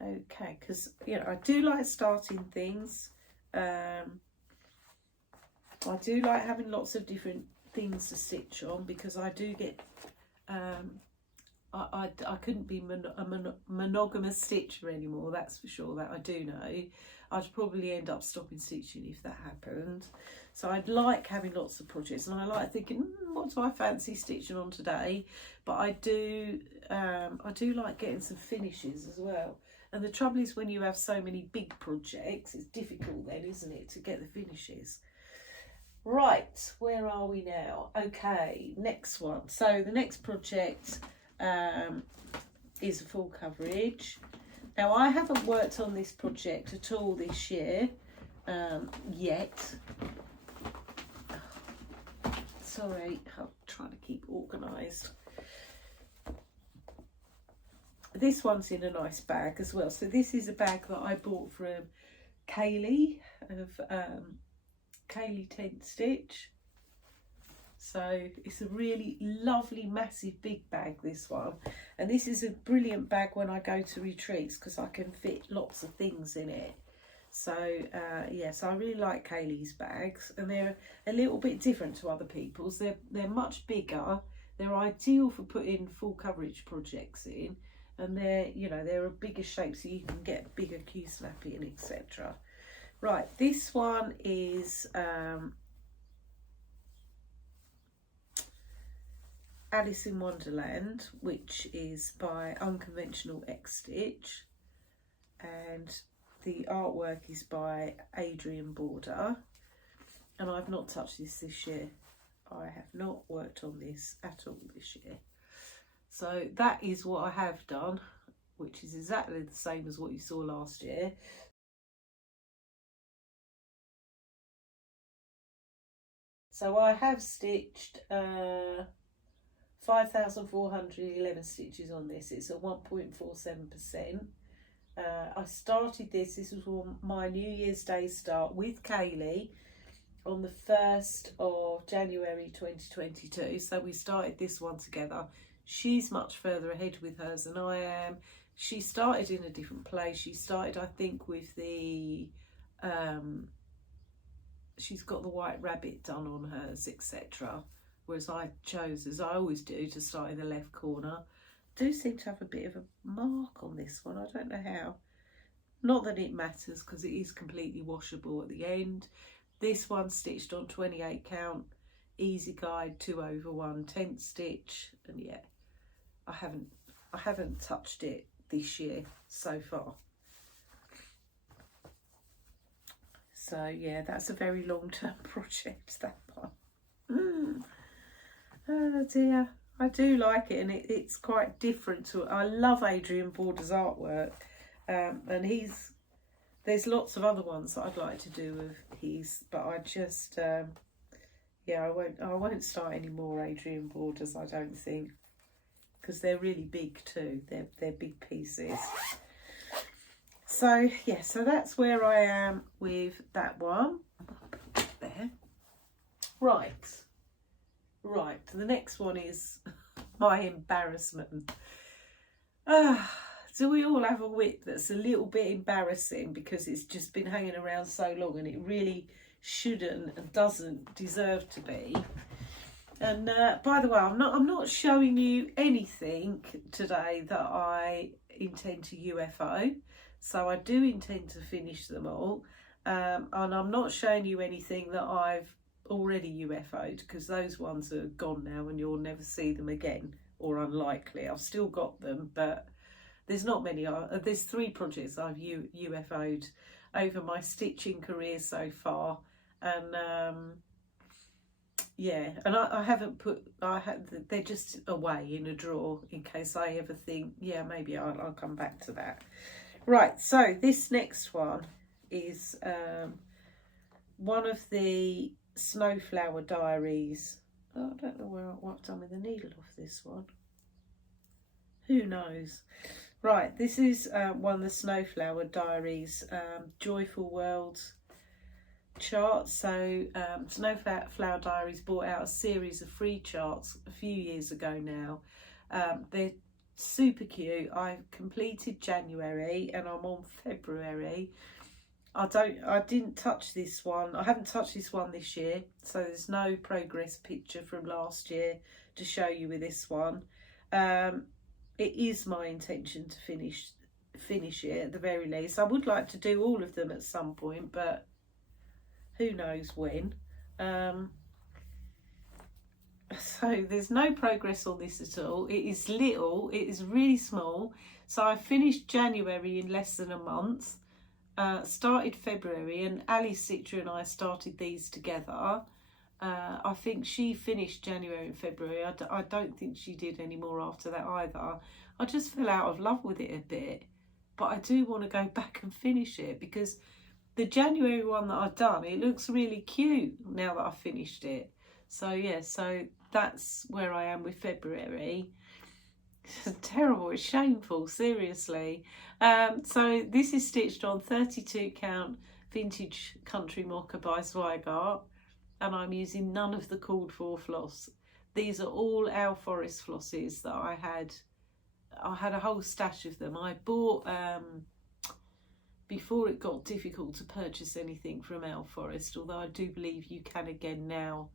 Okay, because, you know, I do like starting things. I do like having lots of different things to stitch on because I do get I couldn't be a monogamous stitcher anymore, that's for sure, that I do know. I'd probably end up stopping stitching if that happened. So I'd like having lots of projects, and I like thinking, what do I fancy stitching on today? But I do like getting some finishes as well. And the trouble is when you have so many big projects, it's difficult then, isn't it, to get the finishes. Right, where are we now? Okay, next one. So the next project is a full coverage. Now I haven't worked on this project at all this year yet. Sorry, I'm trying to keep organised. This one's in a nice bag as well. So this is a bag that I bought from Kaylee of Kaylee Tent Stitch. So it's a really lovely massive big bag, this one, and this is a brilliant bag when I go to retreats because I can fit lots of things in it. So yes, I really like Kaylee's bags, and they're a little bit different to other people's. They're much bigger. They're ideal for putting full coverage projects in, and they're a bigger shape so you can get bigger Q snapping, etc. Right, this one is Alice in Wonderland, which is by Unconventional X Stitch, and the artwork is by Adrian Border, and I've not touched this year. I have not worked on this at all this year. So that is what I have done, which is exactly the same as what you saw last year. So I have stitched 5,411 stitches on this. It's at 1.47%. I started this was my New Year's Day start with Kaylee on the 1st of January 2022. So we started this one together. She's much further ahead with hers than I am. She started in a different place. She started, I think, with the she's got the white rabbit done on hers, etc. Whereas I chose, as I always do, to start in the left corner. I do seem to have a bit of a mark on this one. I don't know how. Not that it matters because it is completely washable at the end. This one stitched on 28 count, easy guide 2/1 tent stitch, and yeah, I haven't touched it this year so far. So yeah, that's a very long-term project, that one. Oh dear, I do like it, and it's quite different to. I love Adrian Border's artwork, and there's lots of other ones that I'd like to do with his, but I just yeah, I won't start any more Adrian Borders, I don't think, because they're really big too. They're big pieces. So yeah, so that's where I am with that one. There. Right, the next one is my embarrassment. So we all have a WIP that's a little bit embarrassing because it's just been hanging around so long and it really shouldn't and doesn't deserve to be. And by the way, I'm not showing you anything today that I intend to UFO. So I do intend to finish them all. And I'm not showing you anything that I've already UFO'd, because those ones are gone now and you'll never see them again, or unlikely. I've still got them, but there's not many. There's 3 projects I've UFO'd over my stitching career so far. And yeah, and I haven't put, they're just away in a drawer in case I ever think, yeah, maybe I'll come back to that. Right, so this next one is one of the Snowflower Diaries. Oh, I don't know what I've done with the needle off this one. Who knows? Right, this is one of the Snowflower Diaries Joyful Worlds charts. So Snowflower Diaries brought out a series of free charts a few years ago now. They're super cute. I completed January and I'm on February. I didn't touch this one. I haven't touched this one this year, so there's no progress picture from last year to show you with this one. It is my intention to finish it at the very least. I would like to do all of them at some point, but who knows when. So there's no progress on this at all. It is little, it is really small. So I finished January in less than a month, started February, and Ali Citra and I started these together. I think she finished January and February. I don't think she did any more after that either. I just fell out of love with it a bit, but I do want to go back and finish it, because the January one that I've done, it looks really cute now that I've finished it. So yeah, so that's where I am with February. It's terrible, it's shameful, seriously. So this is stitched on 32 count vintage country mocha by Zweigart, and I'm using none of the called for floss. These are all Owl Forest flosses that I had a whole stash of them. I bought before it got difficult to purchase anything from Owl Forest, although I do believe you can again now,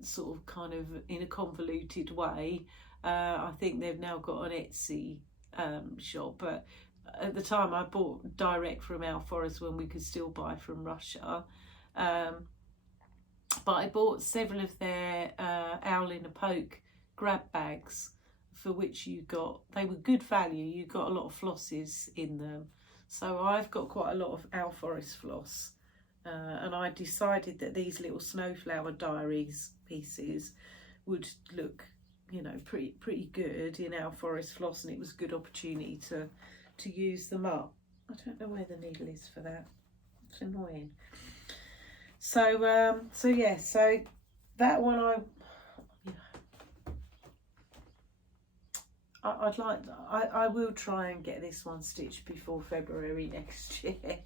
sort of kind of in a convoluted way. I think they've now got an Etsy shop, but at the time I bought direct from Owl Forest when we could still buy from Russia. But I bought several of their Owl in a Poke grab bags, for which they were good value. You got a lot of flosses in them. So I've got quite a lot of Owl Forest floss. And I decided that these little Snowflower Diaries pieces would look, you know, pretty good in Owl Forest floss, and it was a good opportunity to use them up. I don't know where the needle is for that. It's annoying. So so yeah, so that one I will try and get this one stitched before February next year.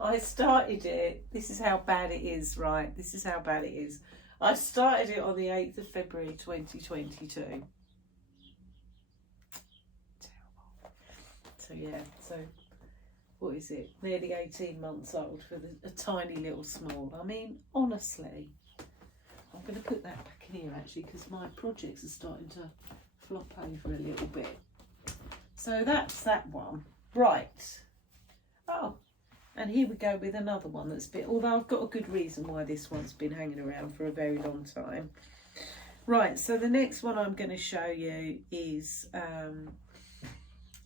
I started it, this is how bad it is, right? This is how bad it is. I started it on the 8th of February 2022. Terrible. So yeah, so what is it? Nearly 18 months old for a tiny little small. I mean, honestly, I'm going to put that back in here actually, because my projects are starting to flop over a little bit. So that's that one. Right. Oh, and here we go with another one that's although I've got a good reason why this one's been hanging around for a very long time. Right, so the next one I'm going to show you is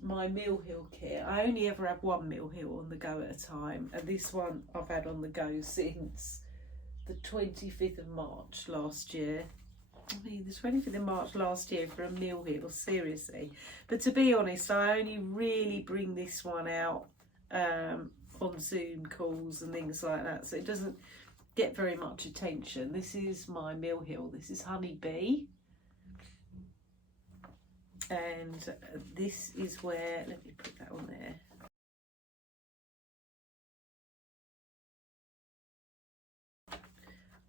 my Mill Hill kit. I only ever have one Mill Hill on the go at a time, and this one I've had on the go since the 25th of March last year. I mean, the 25th of March last year for a Mill Hill, seriously. But to be honest, I only really bring this one out on Zoom calls and things like that, so it doesn't get very much attention. This is my Mill Hill. This is Honey Bee, and this is where, let me put that on there.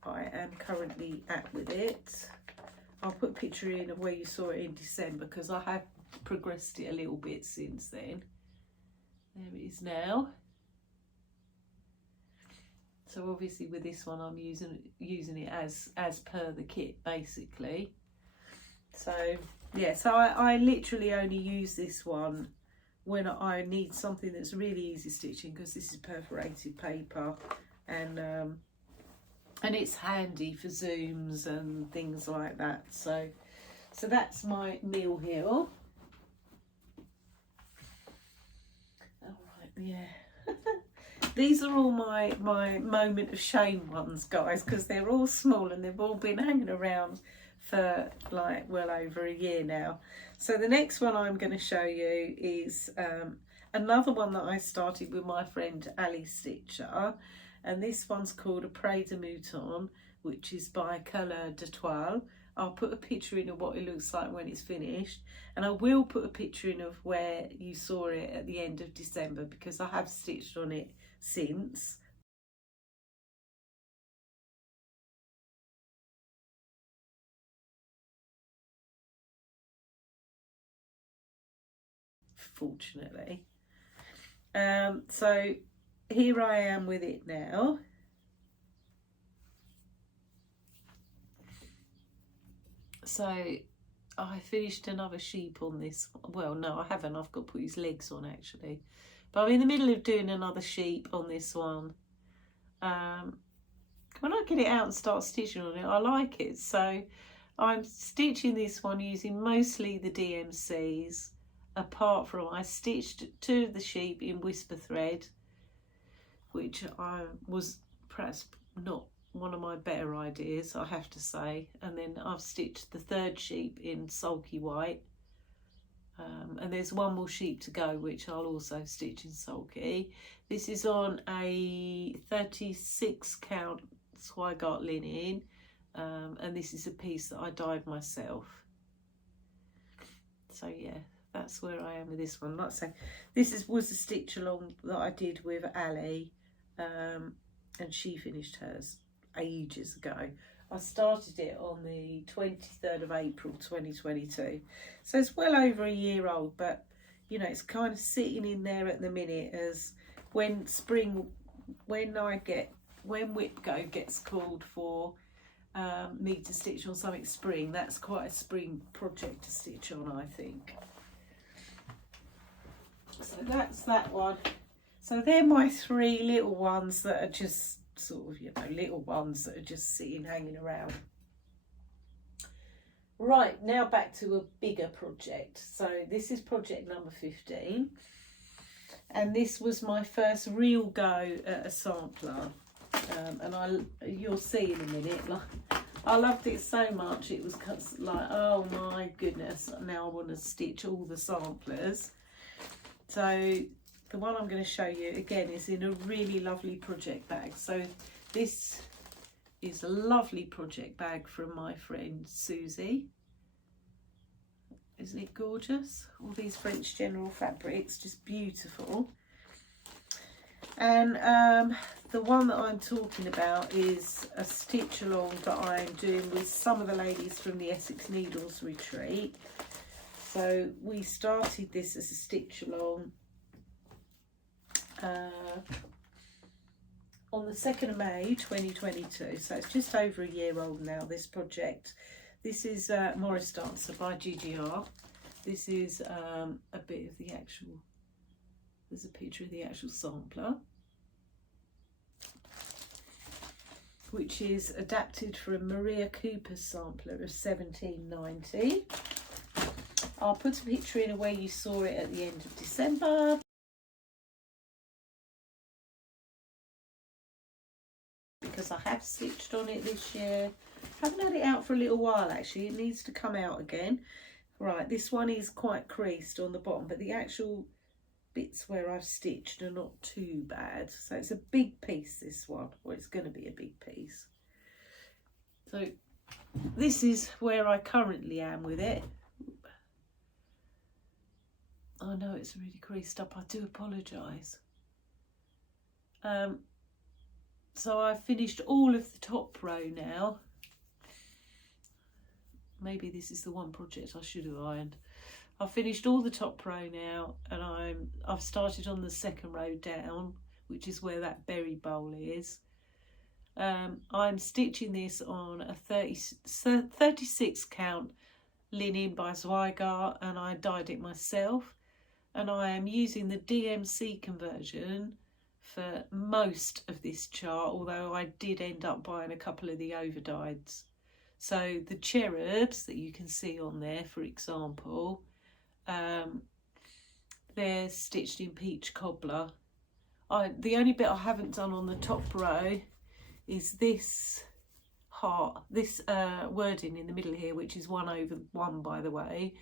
I am currently at with it. I'll put a picture in of where you saw it in December, because I have progressed it a little bit since then. There it is now. So obviously with this one I'm using it as per the kit basically. So yeah, so I literally only use this one when I need something that's really easy stitching, because this is perforated paper, and it's handy for zooms and things like that. So that's my Mill Hill. All right, yeah. These are all my moment of shame ones, guys, because they're all small and they've all been hanging around for like well over a year now. So the next one I'm going to show you is another one that I started with my friend Ali Stitcher, and this one's called Après de Mouton, which is by Couleur de Toile. I'll put a picture in of what it looks like when it's finished, and I will put a picture in of where you saw it at the end of December, because I have stitched on it since. Fortunately. So here I am with it now. So I finished another sheep on this. Well, no, I haven't. I've got to put his legs on actually. But I'm in the middle of doing another sheep on this one. When I get it out and start stitching on it, I like it. So I'm stitching this one using mostly the DMCs. Apart from, I stitched two of the sheep in whisper thread, which was perhaps not one of my better ideas, I have to say. And then I've stitched the third sheep in sulky white, and there's one more sheep to go, which I'll also stitch in sulky. This is on a 36 count Swigart linen, and this is a piece that I dyed myself. So yeah, that's where I am with this one. Like I say, this was a stitch along that I did with Ali, and she finished hers ages ago. I started it on the 23rd of April 2022, so it's well over a year old, but you know, it's kind of sitting in there at the minute as when WIPGO gets called for me to stitch on something spring, that's quite a spring project to stitch on, I think. So that's that one. So they're my three little ones that are just sort of, you know, little ones that are just sitting, hanging around. Right, now back to a bigger project. So this is project number 15. And this was my first real go at a sampler. And you'll see in a minute, like, I loved it so much. It was like, oh my goodness, now I want to stitch all the samplers. So the one I'm going to show you again is in a really lovely project bag. So this is a lovely project bag from my friend Susie. Isn't it gorgeous? All these French General fabrics, just beautiful. And the one that I'm talking about is a stitch along that I'm doing with some of the ladies from the Essex Needles retreat. So we started this as a stitch along on the 2nd of May 2022, so it's just over a year old now, this project. This is Morris Dancer by GDR. This is a bit of the actual, there's a picture of the actual sampler, which is adapted from Maria Cooper's sampler of 1790. I'll put a picture in of where you saw it at the end of December. Because I have stitched on it this year. I haven't had it out for a little while actually, it needs to come out again. Right, this one is quite creased on the bottom, but the actual bits where I've stitched are not too bad. So it's a big piece, this one, or it's going to be a big piece. So this is where I currently am with it. I know it's really creased up, I do apologise. So I've finished all of the top row now. Maybe this is the one project I should have ironed. I've finished all the top row now, and I've started on the second row down, which is where that berry bowl is. I'm stitching this on a 36 count linen by Zweigart, and I dyed it myself, and I am using the DMC conversion for most of this chart, although I did end up buying a couple of the overdyeds. So the cherubs that you can see on there, for example, they're stitched in peach cobbler. The only bit I haven't done on the top row is this heart, this wording in the middle here, which is 1/1, by the way,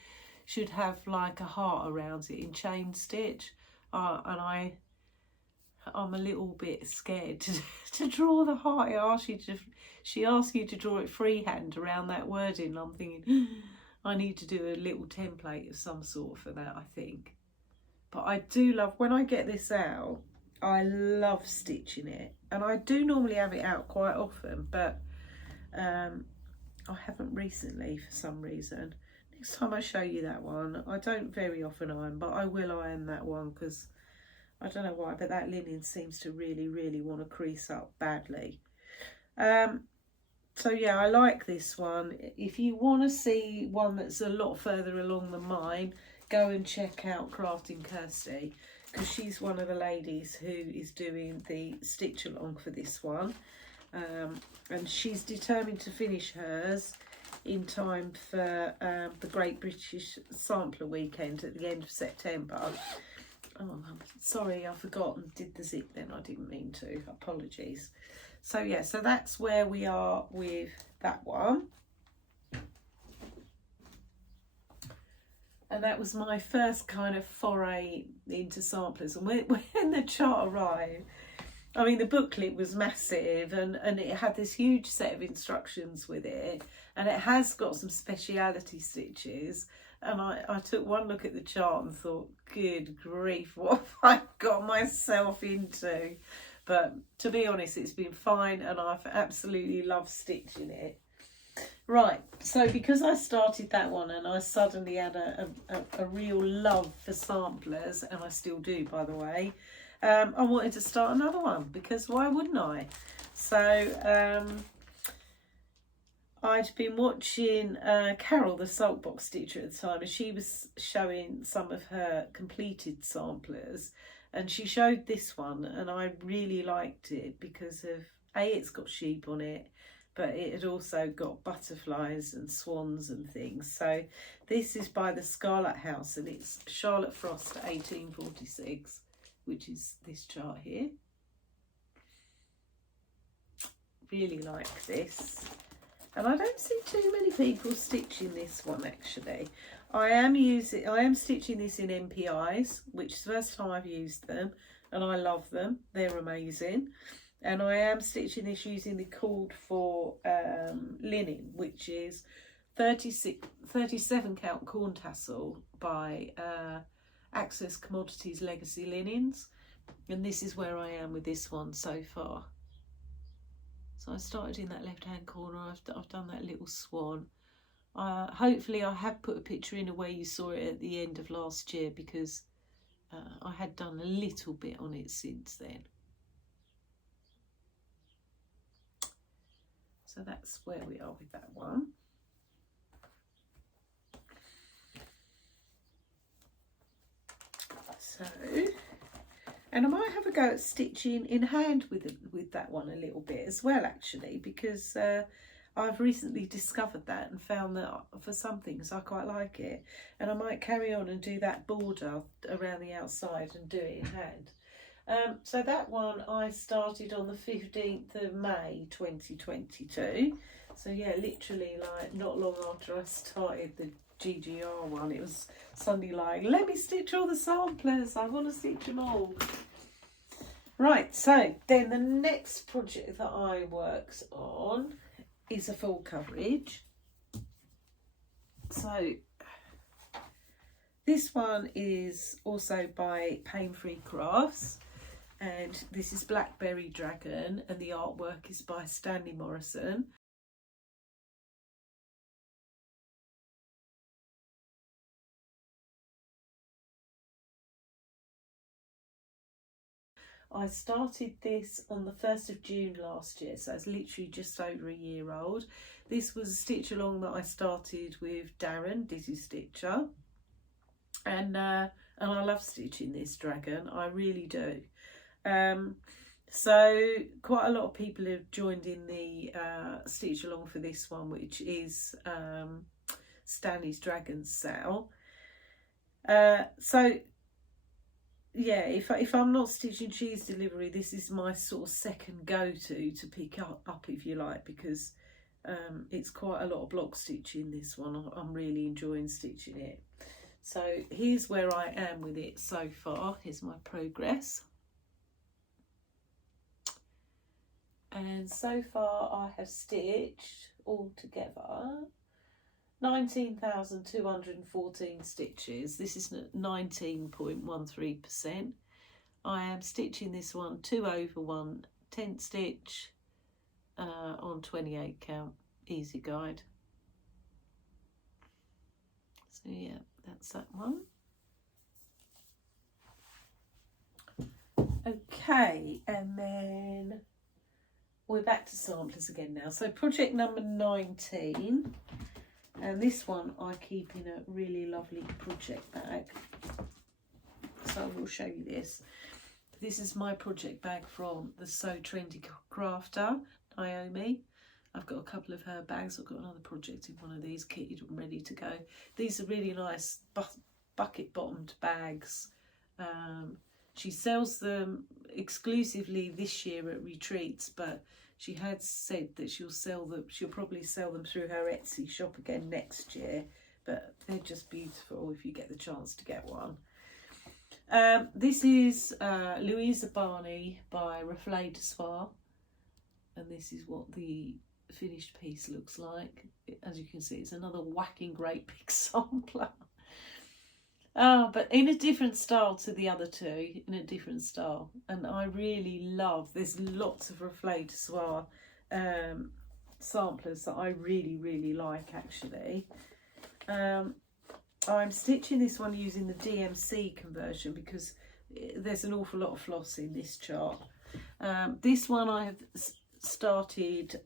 should have like a heart around it in chain stitch, and I'm a little bit scared to draw the heart. She asks you to draw it freehand around that wording, and I'm thinking I need to do a little template of some sort for that, I think. But I do love, when I get this out, I love stitching it, and I do normally have it out quite often, but I haven't recently for some reason. Next time I show you that one, I don't very often iron, but I will iron that one because I don't know why, but that linen seems to really, really want to crease up badly. So yeah, I like this one. If you want to see one that's a lot further along than mine, go and check out Crafting Kirsty, because she's one of the ladies who is doing the stitch along for this one, and she's determined to finish hers in time for the Great British Sampler weekend at the end of September. Oh, I'm sorry, I forgot and did the zip then. I didn't mean to. Apologies. So yeah, so that's where we are with that one. And that was my first kind of foray into samplers. And when the chart arrived, I mean, the booklet was massive, and it had this huge set of instructions with it, and it has got some speciality stitches. And I took one look at the chart and thought, good grief, what have I got myself into? But to be honest, it's been fine, and I've absolutely loved stitching it. Right, so because I started that one and I suddenly had a real love for samplers, and I still do, by the way, I wanted to start another one, because why wouldn't I? So I'd been watching Carol, the Saltbox stitcher at the time, and she was showing some of her completed samplers, and she showed this one, and I really liked it because of, it's got sheep on it, but it had also got butterflies and swans and things. So this is by the Scarlet House, and it's Charlotte Frost 1846, which is this chart here. Really like this. And I don't see too many people stitching this one, actually. I am stitching this in MPIs, which is the first time I've used them, and I love them. They're amazing. And I am stitching this using the called for linen, which is 37 count corn tassel by Access Commodities Legacy Linens. And this is where I am with this one so far. So I started in that left hand corner. I've done that little swan. Hopefully I have put a picture in of where you saw it at the end of last year, because I had done a little bit on it since then. So that's where we are with that one. So, and I might have a go at stitching in hand with that one a little bit as well, actually, because I've recently discovered that and found that for some things I quite like it, and I might carry on and do that border around the outside and do it in hand. So that one I started on the 15th of May 2022. So yeah, literally like not long after I started the GDR one, it was suddenly like, let me stitch all the samplers, I want to stitch them all. Right, so then the next project that I worked on is a full coverage. So this one is also by Pain Free Crafts, and this is Blackberry Dragon, and the artwork is by Stanley Morrison. I started this on the 1st of June last year, so it's literally just over a year old. This was a stitch along that I started with Darren, Dizzy Stitcher, and I love stitching this dragon, I really do. So quite a lot of people have joined in the stitch along for this one, which is Stanley's Dragon Sale. So yeah, if I'm not stitching cheese delivery, this is my sort of second go-to to pick up, if you like, because it's quite a lot of block stitching, this one. I'm really enjoying stitching it. So here's where I am with it so far. Here's my progress. And so far I have stitched altogether 19,214 stitches. This is 19.13%. I am stitching this one 2 over 1 tent stitch on 28 count easy guide. So yeah, that's that one. Okay, and then we're back to samplers again now. So project number 19, and this one I keep in a really lovely project bag. So I will show you this. This is my project bag from the So Trendy crafter, Naomi. I've got a couple of her bags. I've got another project in one of these kitted and ready to go. These are really nice bucket bottomed bags. She sells them exclusively this year at retreats, but she had said that she'll probably sell them through her Etsy shop again next year. But they're just beautiful if you get the chance to get one. This is Louisa Barney by Reflet de Soir, and this is what the finished piece looks like. As you can see, it's another whacking great big sampler. But in a different style to the other two, in a different style. And I really love, there's lots of Reflet de Soir samplers that I really, really like actually. I'm stitching this one using the DMC conversion because there's an awful lot of floss in this chart. This one I have started,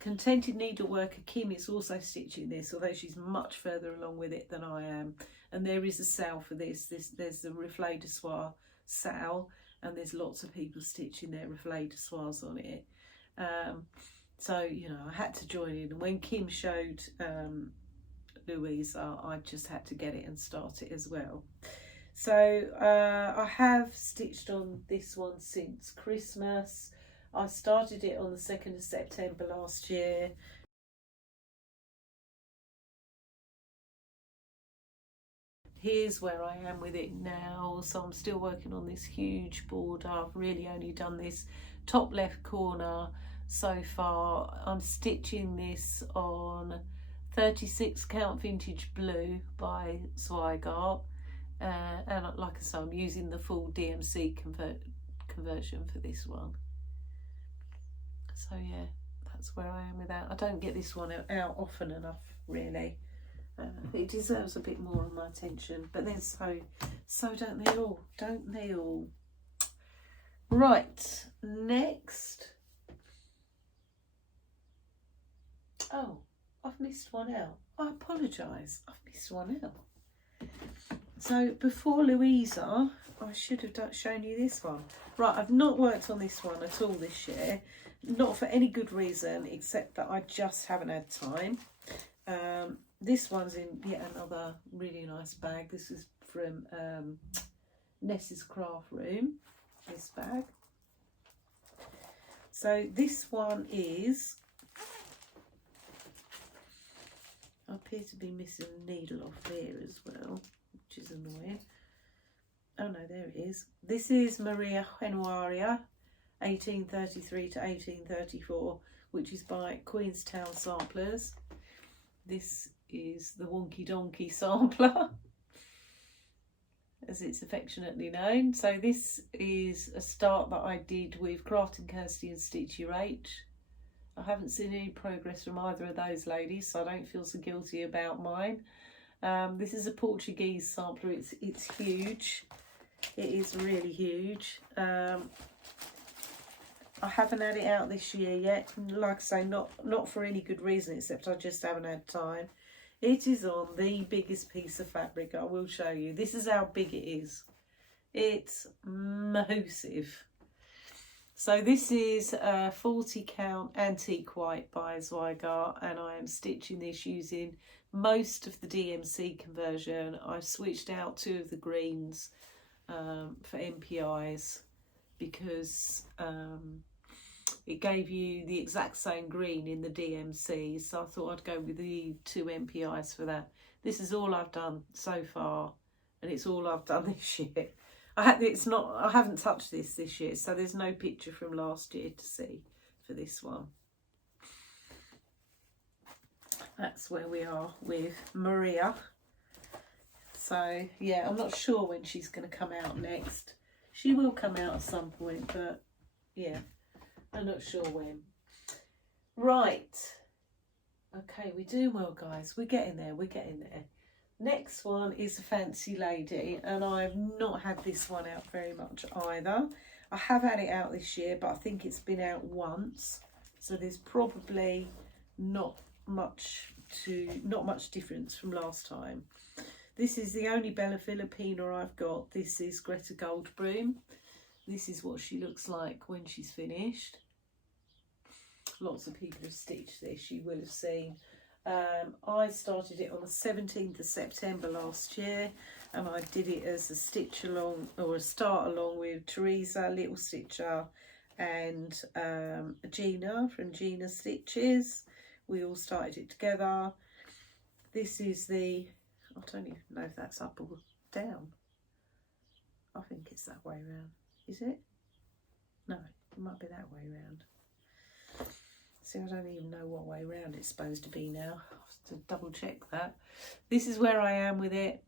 Contented Needleworker Kim is also stitching this, although she's much further along with it than I am. And there is a sale for this. There's the Reflet de Soir sale, and there's lots of people stitching their Reflet de Soirs on it. So, you know, I had to join in. And when Kim showed Louisa, I just had to get it and start it as well. So I have stitched on this one since Christmas. I started it on the 2nd of September last year. Here's where I am with it now. So I'm still working on this huge border. I've really only done this top left corner so far. I'm stitching this on 36 count vintage blue by Zweigart. And like I say, I'm using the full DMC conversion for this one. So yeah, that's where I am with that. I don't get this one out often enough, really. It deserves a bit more of my attention, but then so don't they all? Don't they all? Right, next. Oh, I've missed one out. I apologise. I've missed one out. So before Louisa, I should have shown you this one. Right, I've not worked on this one at all this year. Not for any good reason, except that I just haven't had time. This one's in yet another really nice bag. This is from Ness's Craft Room, this bag. So this one is, I appear to be missing a needle off here as well, which is annoying. Oh no, there it is. This is Maria Januaria, 1833 to 1834, which is by Queenstown Samplers. This is the Wonky Donkey sampler, as it's affectionately known. So this is a start that I did with Crafting Kirsty and Stitchy Rach. I haven't seen any progress from either of those ladies, so I don't feel so guilty about mine. This is a Portuguese sampler. It's huge. It is really huge. I haven't had it out this year yet. Like I say, not for any good reason, except I just haven't had time. It is on the biggest piece of fabric. I will show you. This is how big it is. It's massive. So this is a 40 count antique white by Zweigart, and I am stitching this using most of the DMC conversion. I've switched out 2 of the greens for MPIs because it gave you the exact same green in the DMC, so I thought I'd go with the 2 MPIs for that. This is all I've done so far, and it's all I've done this year. I haven't touched this year, so there's no picture from last year to see for this one. That's where we are with Maria. So yeah, I'm not sure when she's going to come out next. She will come out at some point, but yeah, I'm not sure when. Right. Okay, we're doing well, guys. We're getting there. We're getting there. Next one is a Fancy Lady, and I've not had this one out very much either. I have had it out this year, but I think it's been out once, so there's probably not much difference from last time. This is the only Bella Filipina I've got. This is Greta Goldbroom. This is what she looks like when she's finished. Lots of people have stitched this, you will have seen. I started it on the 17th of September last year, and I did it as a stitch along, or a start along with Teresa, Little Stitcher, and Gina from Gina Stitches. We all started it together. This is the, I don't even know if that's up or down. I think it's that way around. Is it? No, it might be that way around. See, I don't even know what way round it's supposed to be now. I'll have to double check that. This is where I am with it.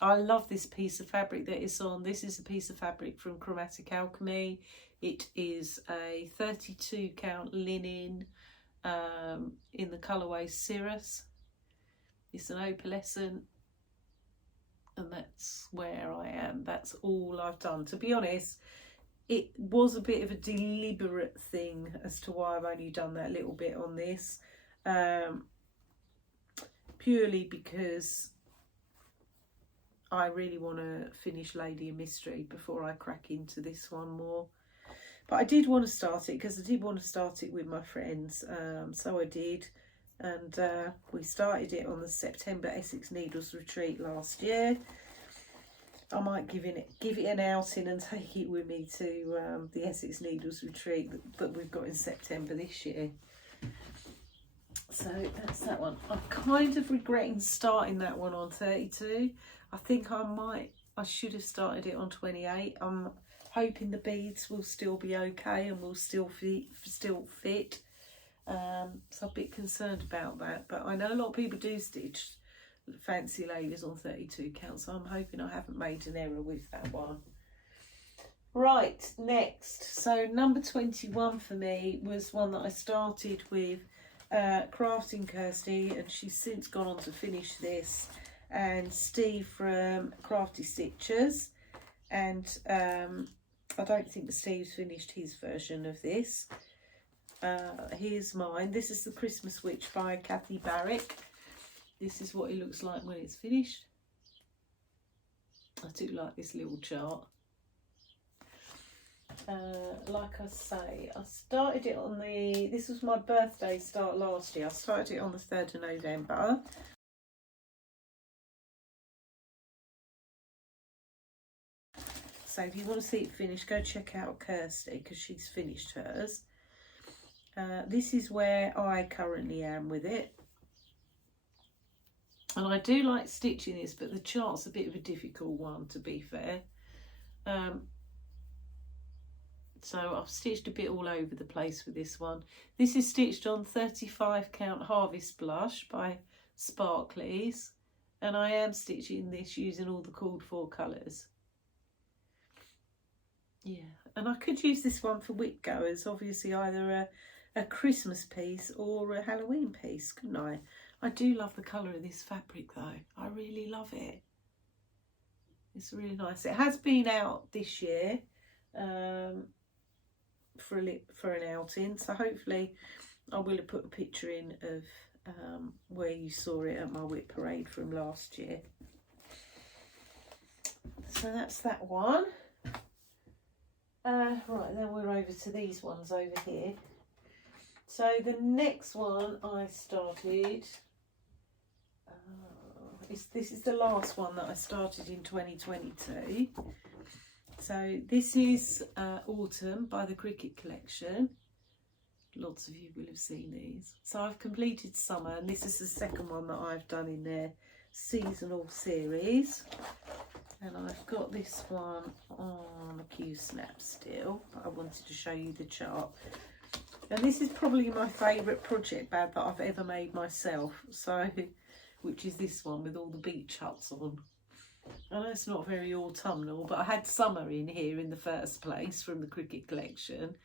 I love this piece of fabric that it's on. This is a piece of fabric from Chromatic Alchemy. It is a 32 count linen in the colourway Cirrus. It's an opalescent, and that's where I am. That's all I've done. To be honest, it was a bit of a deliberate thing as to why I've only done that little bit on this. Purely because I really want to finish Lady of Mystery before I crack into this one more. But I did want to start it because I did want to start it with my friends. So I did. And we started it on the September Essex Needles Retreat last year. I might give it an outing and take it with me to the Essex Needles Retreat that we've got in September this year. So that's that one. I'm kind of regretting starting that one on 32. I think I should have started it on 28. I'm hoping the beads will still be okay and will still fit. So I'm a bit concerned about that. But I know a lot of people do stitch Fancy Ladies on 32 count, so I'm hoping I haven't made an error with that one. Right, next, so number 21 for me was one that I started with Crafting Kirsty, and she's since gone on to finish this, and Steve from Crafty Stitchers, and I don't think Steve's finished his version of this. Here's mine. This is the Christmas Witch by Kathy Barrick. This is what it looks like when it's finished. I do like this little chart. Like I say, I started it on this was my birthday start last year. I started it on the 3rd of November. So if you want to see it finished, go check out Kirsty because she's finished hers. This is where I currently am with it. And I do like stitching this, but the chart's a bit of a difficult one, to be fair. So I've stitched a bit all over the place with this one. This is stitched on 35 count Harvest Blush by Sparklies. And I am stitching this using all the called for colours. Yeah, and I could use this one for whip goers, obviously either a Christmas piece or a Halloween piece, couldn't I? I do love the colour of this fabric though. I really love it. It's really nice. It has been out this year for an outing, so hopefully I will have put a picture in of where you saw it at my WIP parade from last year. So that's that one. Right, then we're over to these ones over here. So the next one I started, this is the last one that I started in 2022. So this is Autumn by the Cricket Collection. Lots of you will have seen these. So I've completed summer, and this is the second one that I've done in their seasonal series. And I've got this one on a Q-snap still, but I wanted to show you the chart. And this is probably my favourite project bag that I've ever made myself, so, which is this one with all the beach huts on. I know it's not very autumnal, but I had summer in here in the first place from the Cricket Collection.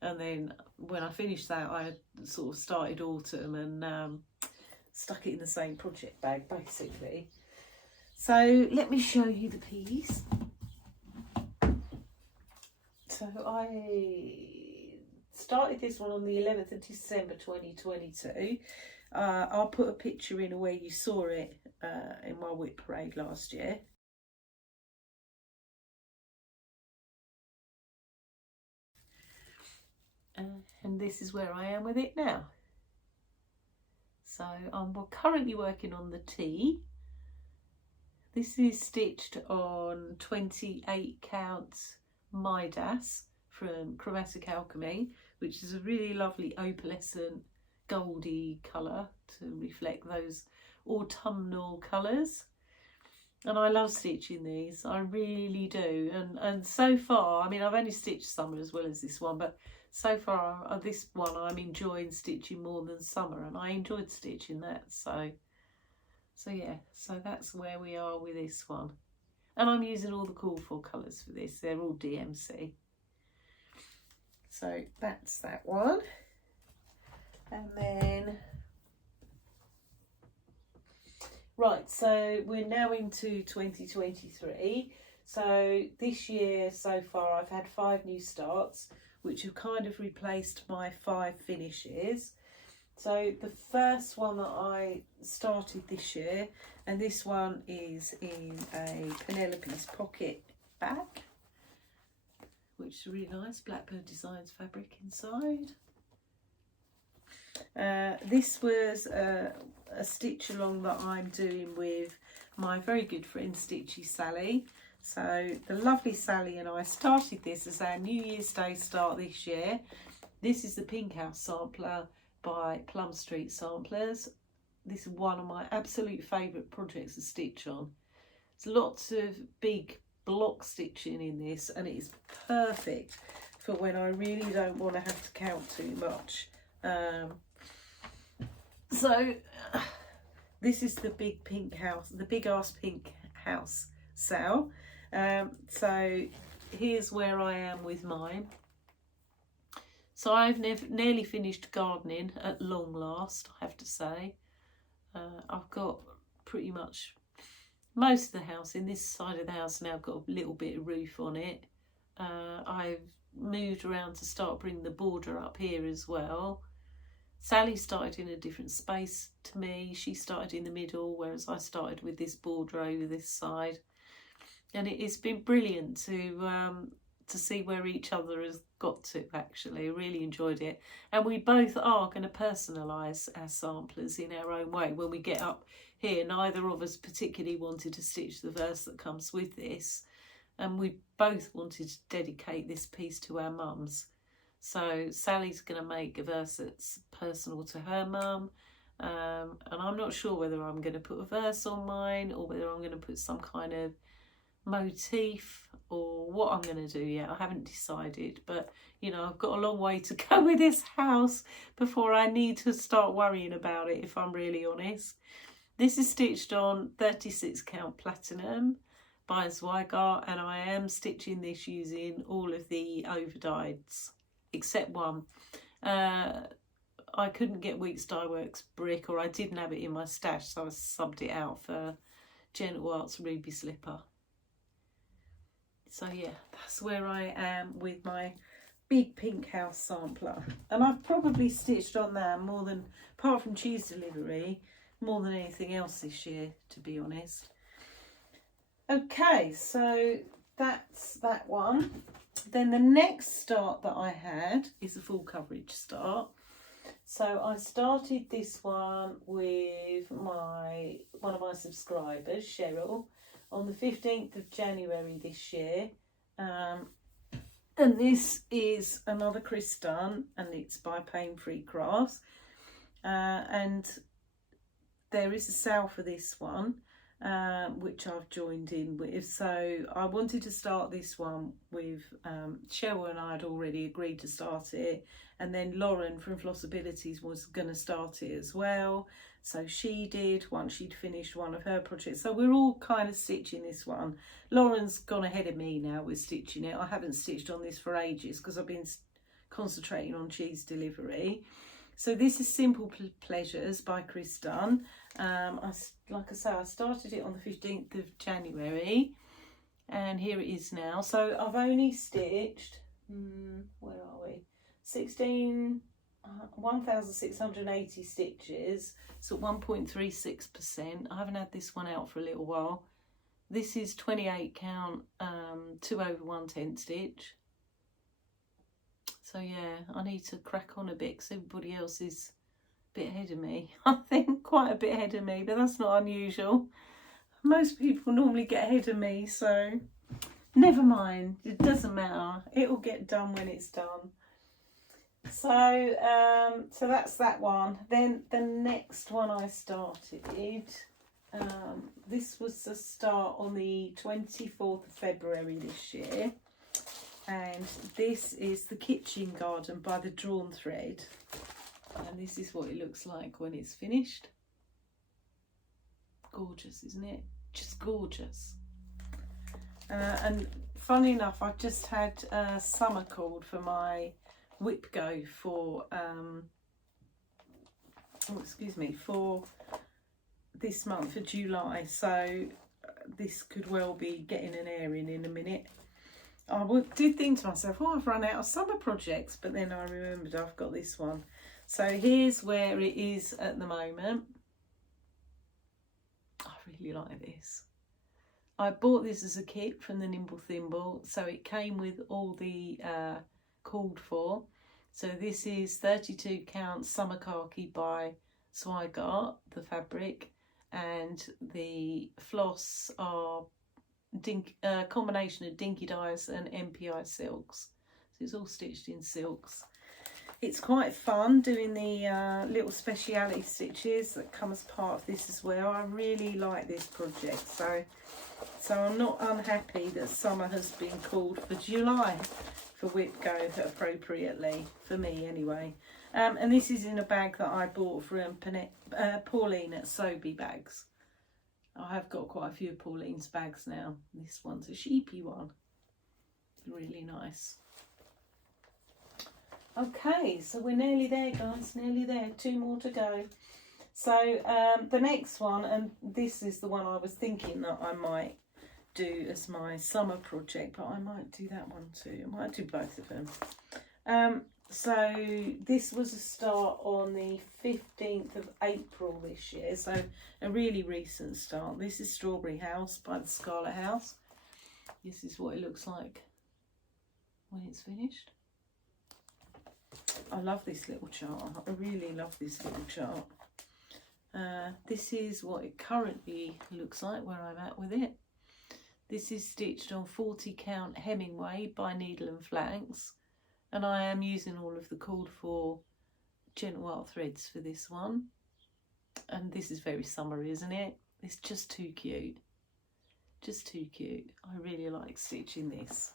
And then when I finished that, I sort of started autumn and stuck it in the same project bag, basically. So let me show you the piece. So I started this one on the 11th of December 2022. I'll put a picture in where you saw it in my WIP parade last year. And this is where I am with it now. So I'm currently working on the T. This is stitched on 28 count Midas from Chromatic Alchemy, which is a really lovely opalescent goldy colour to reflect those autumnal colours. And I love stitching these, I really do. And so far, I mean, I've only stitched summer as well as this one, but so far this one I'm enjoying stitching more than summer, and I enjoyed stitching that. So yeah, so that's where we are with this one. And I'm using all the call for colours for this, they're all DMC. So that's that one. And then, right, so we're now into 2023. So this year so far I've had 5 new starts, which have kind of replaced my 5 finishes. So the first one that I started this year, and this one is in a Penelope's pocket bag, which is really nice, Blackbird Designs fabric inside. This was a stitch along that I'm doing with my very good friend Stitchy Sally. So the lovely Sally and I started this as our New Year's Day start this year. This is the Pink House Sampler by Plum Street Samplers. This is one of my absolute favourite projects to stitch on. There's lots of big block stitching in this, and it is perfect for when I really don't want to have to count too much. So this is the big pink house, the big ass pink house sale. So here's where I am with mine. So I've nearly finished gardening at long last, I have to say. I've got pretty much most of the house. In this side of the house now, I've got a little bit of roof on it. I've moved around to start bringing the border up here as well. Sally started in a different space to me. She started in the middle, whereas I started with this border over this side. And it's been brilliant to see where each other has got to, actually. I really enjoyed it. And we both are going to personalise our samplers in our own way. When we get up here, neither of us particularly wanted to stitch the verse that comes with this. And we both wanted to dedicate this piece to our mums. So Sally's going to make a verse that's personal to her mum. And I'm not sure whether I'm going to put a verse on mine or whether I'm going to put some kind of motif or what I'm going to do yet. I haven't decided, but you know, I've got a long way to go with this house before I need to start worrying about it, if I'm really honest. This is stitched on 36 count platinum by Zweigart, and I am stitching this using all of the overdyes except one. I couldn't get Weeks Dye Works brick, or I didn't have it in my stash, so I subbed it out for Gentle Arts Ruby Slipper. So yeah, that's where I am with my big pink house sampler. And I've probably stitched on that more than, apart from cheese delivery, more than anything else this year, to be honest. Okay, so that's that one. Then the next start that I had is a full coverage start. So I started this one with one of my subscribers, Cheryl, on the 15th of January this year. And this is another Chris Dunn, and it's by Pain Free Crafts. And there is a sale for this one, which I've joined in with. So I wanted to start this one with Cheryl, and I had already agreed to start it. And then Lauren from Flossabilities was going to start it as well. So she did once she'd finished one of her projects. So we're all kind of stitching this one. Lauren's gone ahead of me now with stitching it. I haven't stitched on this for ages because I've been concentrating on cheese delivery. So this is Simple Pleasures by Chris Dunn. Like I say, I started it on the 15th of January. And here it is now. So I've only stitched, where are we? 1,680 stitches, so 1.36%. I haven't had this one out for a little while. This is 28 count, 2 over 1/10 stitch. So yeah, I need to crack on a bit because everybody else is a bit ahead of me. I think quite a bit ahead of me, but that's not unusual. Most people normally get ahead of me, so never mind. It doesn't matter. It'll get done when it's done. So so that's that one. Then the next one I started, this was the start on the 24th of February this year, and this is the Kitchen Garden by the Drawn Thread, and this is what it looks like when it's finished. Gorgeous, isn't it? Just gorgeous. And funny enough, I've just had summer called for my WIP go for for this month, for July, so this could well be getting an airing in a minute. I did think to myself, oh, I've run out of summer projects, but then I remembered I've got this one. So here's where it is at the moment. I really like this. I bought this as a kit from the Nimble Thimble, so it came with all the called for. So this is 32 count summer khaki by Zweigart, the fabric, and the floss are combination of Dinky Dyes and MPI silks. So it's all stitched in silks. It's quite fun doing the little speciality stitches that come as part of this as well. I really like this project, so I'm not unhappy that summer has been called for July for WIP go appropriately, for me anyway. And this is in a bag that I bought from Pauline at Sobe Bags. I have got quite a few of Pauline's bags now. This one's a sheepy one. Really nice. Okay, so we're nearly there, guys, nearly there. 2 more to go. So the next one, and this is the one I was thinking that I might do as my summer project, but I might do that one too. I might do both of them. So this was a start on the 15th of April this year, so a really recent start. This is Strawberry House by the Scarlet House. This is what it looks like when it's finished. I love this little chart. I really love this little chart. This is what it currently looks like, where I'm at with it. This is stitched on 40 count Hemingway by Needle and Flanks, and I am using all of the called for gentle art threads for this one. And this is very summery, isn't it? It's just too cute. Just too cute. I really like stitching this.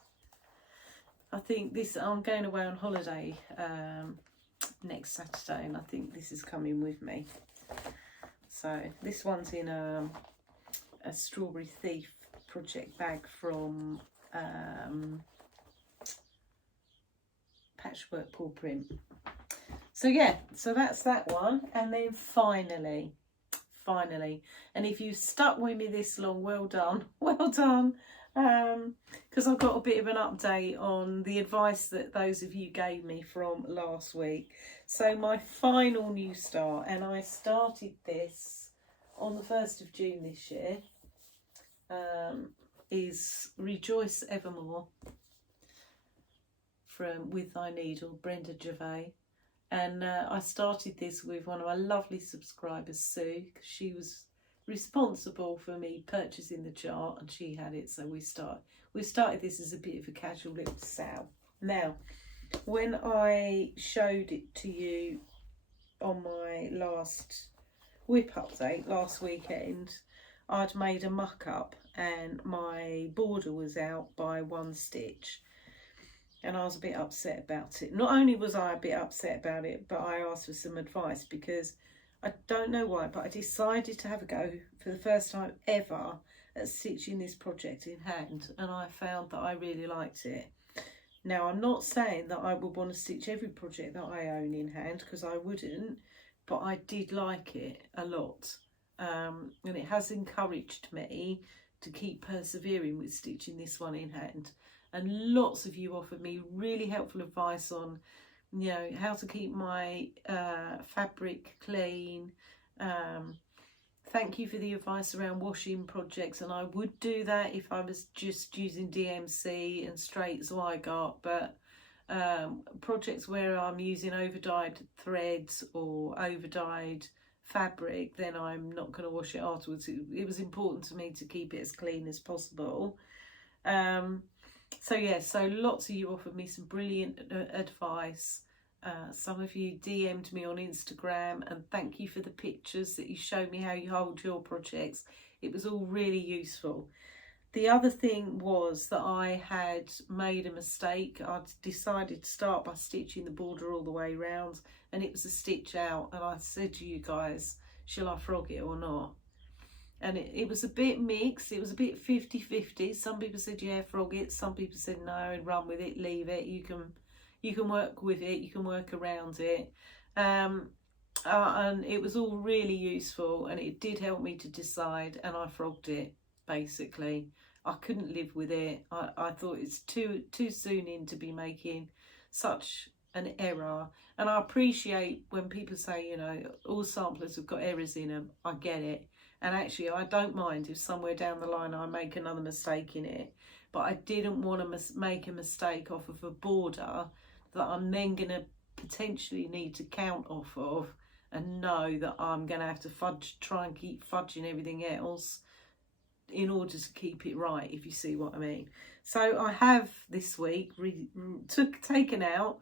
I think this, I'm going away on holiday next Saturday, and I think this is coming with me. So this one's in a Strawberry Thief project bag from Patchwork Paw Print. So yeah, so that's that one. And then finally, and if you've stuck with me this long, well done, well done. because I got a bit of an update on the advice that those of you gave me from last week. So my final new start, and I started this on the 1st of June this year, is Rejoice Evermore from With Thy Needle, Brenda Gervais. And I started this with one of my lovely subscribers, Sue, because she was responsible for me purchasing the jar and she had it, so we started this as a bit of a casual little sale. Now, when I showed it to you on my last WIP update last weekend, I'd made a muck up and my border was out by 1 stitch. And I was a bit upset about it. Not only was I a bit upset about it, but I asked for some advice because I don't know why, but I decided to have a go for the first time ever at stitching this project in hand. And I found that I really liked it. Now, I'm not saying that I would want to stitch every project that I own in hand, because I wouldn't, but I did like it a lot. And it has encouraged me to keep persevering with stitching this one in hand. And lots of you offered me really helpful advice on, you know, how to keep my fabric clean. Thank you for the advice around washing projects, and I would do that if I was just using DMC and straight Zweigart, but projects where I'm using overdyed threads or overdyed fabric, then I'm not going to wash it afterwards. It was important to me to keep it as clean as possible. So yeah, so lots of you offered me some brilliant advice. Some of you DM'd me on Instagram, and thank you for the pictures that you showed me how you hold your projects. It was all really useful. The other thing was that I had made a mistake. I'd decided to start by stitching the border all the way around, and it was a stitch out, and I said to you guys, shall I frog it or not? And it was a bit mixed. It was a bit 50-50. Some people said, yeah, frog it. Some people said, no, and run with it, leave it. You can work with it. You can work around it. And it was all really useful, and it did help me to decide, and I frogged it, basically. I couldn't live with it. I thought it's too soon in to be making such an error. And I appreciate when people say, you know, all samplers have got errors in them. I get it. And actually, I don't mind if somewhere down the line I make another mistake in it. But I didn't want to make a mistake off of a border that I'm then going to potentially need to count off of, and know that I'm going to have to try and keep fudging everything else in order to keep it right, if you see what I mean. So I have this week taken out,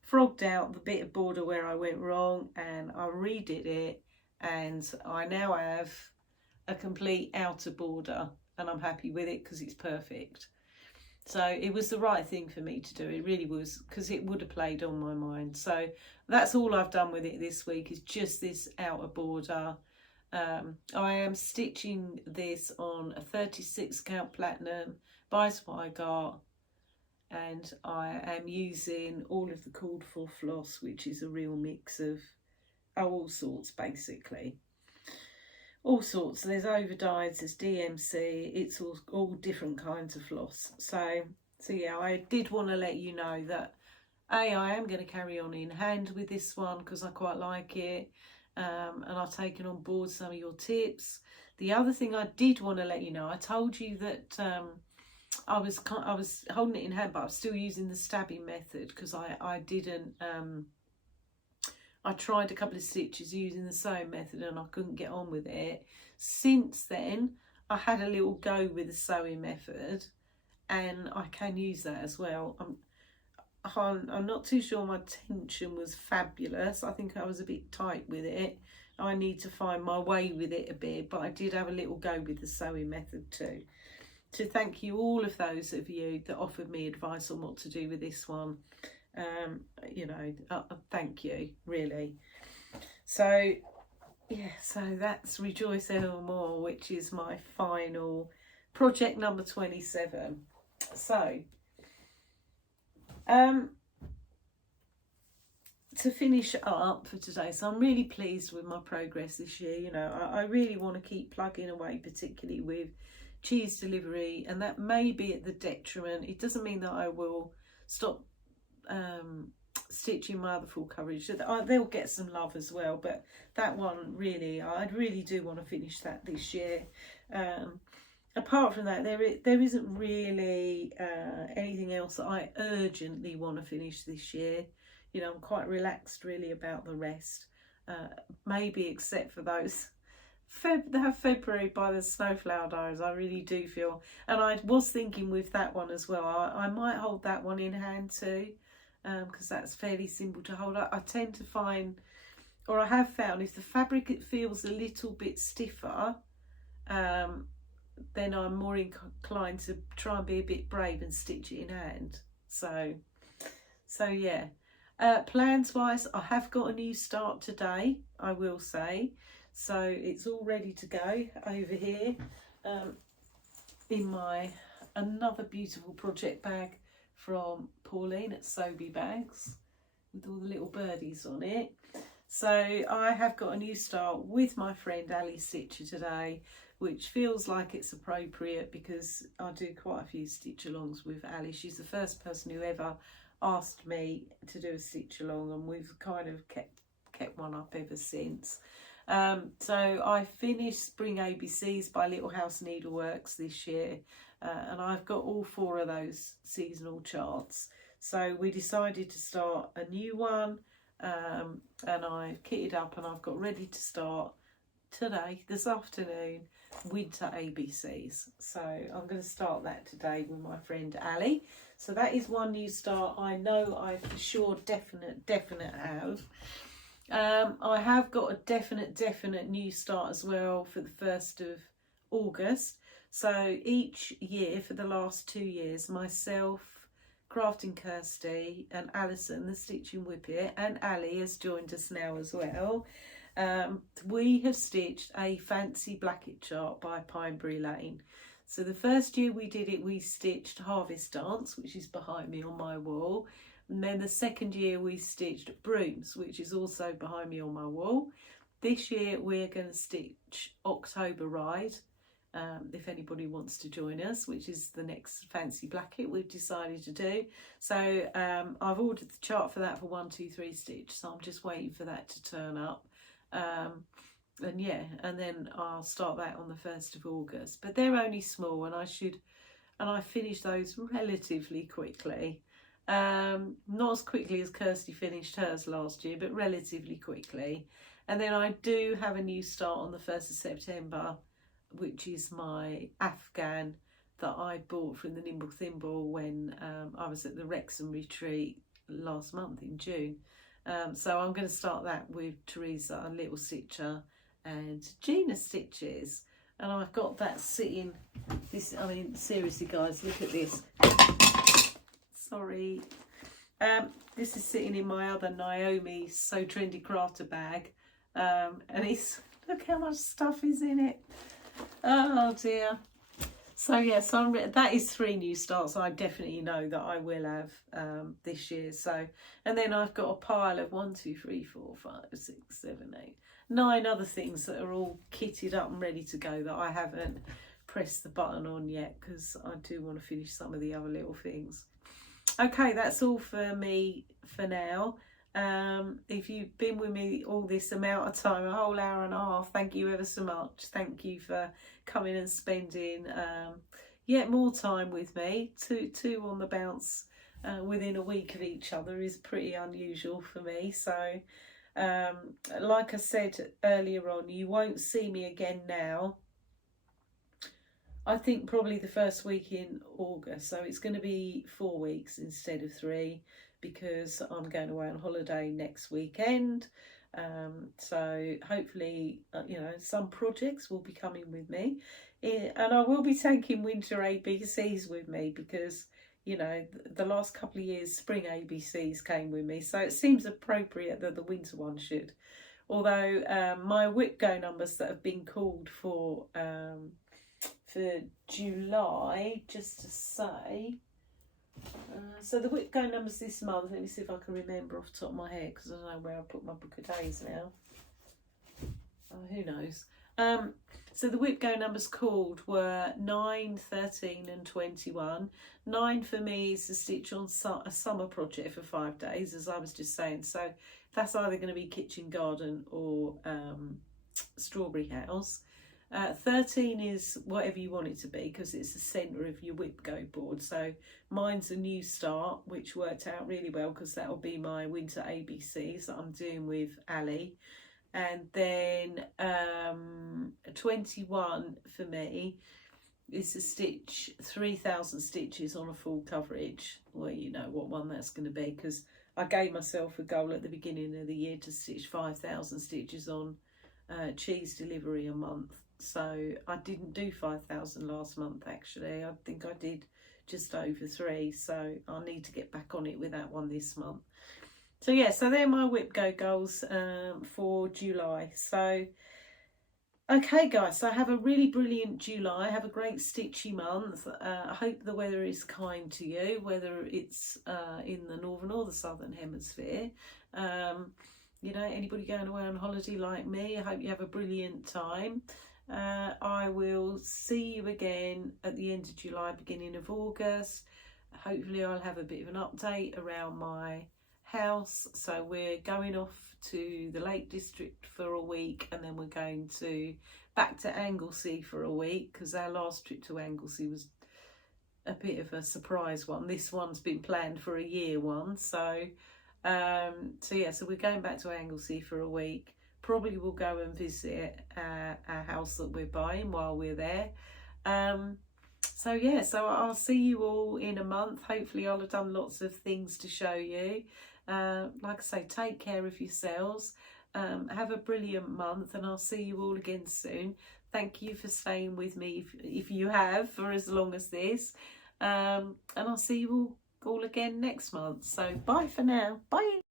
frogged out the bit of border where I went wrong, and I redid it, and I now have a complete outer border, and I'm happy with it because it's perfect. So it was the right thing for me to do. It really was, because it would have played on my mind. So that's all I've done with it this week, is just this outer border. I am stitching this on a 36 count platinum by Zweigart, and I am using all of the called for floss, which is a real mix of all sorts, basically. All sorts. There's overdyes, there's DMC, it's all different kinds of floss. So yeah, I did want to let you know that I am going to carry on in hand with this one because I quite like it, and I've taken on board some of your tips. The other thing I did want to let you know, I told you that I was holding it in hand, but I'm still using the stabbing method because I didn't. I tried a couple of stitches using the sewing method and I couldn't get on with it. Since then, I had a little go with the sewing method, and I can use that as well. I'm not too sure my tension was fabulous. I think I was a bit tight with it. I need to find my way with it a bit, but I did have a little go with the sewing method too. So thank you, all of those of you that offered me advice on what to do with this one. You know, thank you, really. So yeah, so that's Rejoice Evermore, which is my final project, number 27. So to finish up for today, so I'm really pleased with my progress this year. You know, I really want to keep plugging away, particularly with cheese delivery, and that may be at the detriment. It doesn't mean that I will stop stitching my other full coverage. They'll get some love as well, but that one really, I really do want to finish that this year. Apart from that, there isn't really anything else that I urgently want to finish this year. You know, I'm quite relaxed really about the rest, maybe except for those February by the Snowflower Diaries. I really do feel, and I was thinking with that one as well, I might hold that one in hand too, because that's fairly simple to hold. I tend to find, or I have found, if the fabric it feels a little bit stiffer, then I'm more inclined to try and be a bit brave and stitch it in hand. So yeah. Plans wise, I have got a new start today, I will say. So it's all ready to go over here in my another beautiful project bag from Pauline at Sobe Bags with all the little birdies on it. So I have got a new start with my friend Ali Stitcher today, which feels like it's appropriate because I do quite a few stitch alongs with Ali. She's the first person who ever asked me to do a stitch along, and we've kind of kept one up ever since. So I finished Spring ABCs by Little House Needleworks this year, and I've got all 4 of those seasonal charts. So we decided to start a new one, and I've kitted up and I've got ready to start today, this afternoon, winter ABCs. So I'm going to start that today with my friend Ali. So that is one new start. I know I for sure definite have. I have got a definite new start as well for the 1st of August. So each year for the last 2 years, myself, Crafting Kirsty and Alison, the Stitching Whippet, and Ali has joined us now as well. We have stitched a fancy blanket chart by Pineberry Lane. So the first year we did it, we stitched Harvest Dance, which is behind me on my wall. And then the second year we stitched Brooms, which is also behind me on my wall. This year we're going to stitch October Ride, if anybody wants to join us, which is the next fancy blanket we've decided to do. So I've ordered the chart for that for 1, 2, 3 stitch, so I'm just waiting for that to turn up. And yeah, and then I'll start that on the 1st of August. But they're only small, and I finished those relatively quickly. Not as quickly as Kirsty finished hers last year, but relatively quickly. And then I do have a new start on the 1st of September, which is my Afghan that I bought from the Nimble Thimble when I was at the Wrexham retreat last month in June. So I'm going to start that with Teresa, a Little Stitcher, and Gina Stitches. And I've got that sitting, this, I mean, seriously guys, look at this. Sorry. This is sitting in my other Naomi So Trendy Crafter bag. And it's, look how much stuff is in it. Oh dear. So yes, that is 3 new starts I definitely know that I will have this year. So, and then I've got a pile of 1, 2, 3, 4, 5, 6, 7, 8, 9 other things that are all kitted up and ready to go that I haven't pressed the button on yet, because I do want to finish some of the other little things. Okay, that's all for me for now. If you've been with me all this amount of time, a whole hour and a half, thank you ever so much. Thank you for coming and spending yet more time with me. Two on the bounce within a week of each other is pretty unusual for me. So like I said earlier on, you won't see me again now, I think probably the first week in August. So it's going to be 4 weeks instead of 3, because I'm going away on holiday next weekend. So hopefully, you know, some projects will be coming with me. And I will be taking winter ABCs with me because, you know, the last couple of years, spring ABCs came with me. So it seems appropriate that the winter one should. Although my WIP Go numbers that have been called for July, just to say, so the WIP Go numbers this month, let me see if I can remember off the top of my head, because I don't know where I put my book of days now. Who knows? So the WIP Go numbers called were 9, 13 and 21. 9 for me is to stitch on a summer project for 5 days, as I was just saying. So that's either going to be kitchen garden or strawberry house. 13 is whatever you want it to be, because it's the centre of your WIP Go board. So mine's a new start, which worked out really well, because that'll be my winter ABCs that I'm doing with Ali. And then 21 for me is to stitch 3,000 stitches on a full coverage. Well, you know what one that's going to be, because I gave myself a goal at the beginning of the year to stitch 5,000 stitches on cheese delivery a month. So I didn't do 5,000 last month, actually. I think I did just over 3, so I need to get back on it with that one this month. So yeah, so they're my WIP Go goals for July. So okay guys, so have a really brilliant July. Have a great stitchy month. I hope the weather is kind to you, whether it's in the northern or the southern hemisphere. You know, anybody going away on holiday like me, I hope you have a brilliant time. I will see you again at the end of July, beginning of August. Hopefully I'll have a bit of an update around my house. So we're going off to the Lake District for a week, and then we're going back to Anglesey for a week, because our last trip to Anglesey was a bit of a surprise one. This one's been planned for a year one. So yeah, so we're going back to Anglesey for a week. Probably we'll go and visit our house that we're buying while we're there. So yeah, so I'll see you all in a month. Hopefully I'll have done lots of things to show you. Like I say, take care of yourselves. Have a brilliant month, and I'll see you all again soon. Thank you for staying with me if you have for as long as this. And I'll see you all again next month. So bye for now. Bye.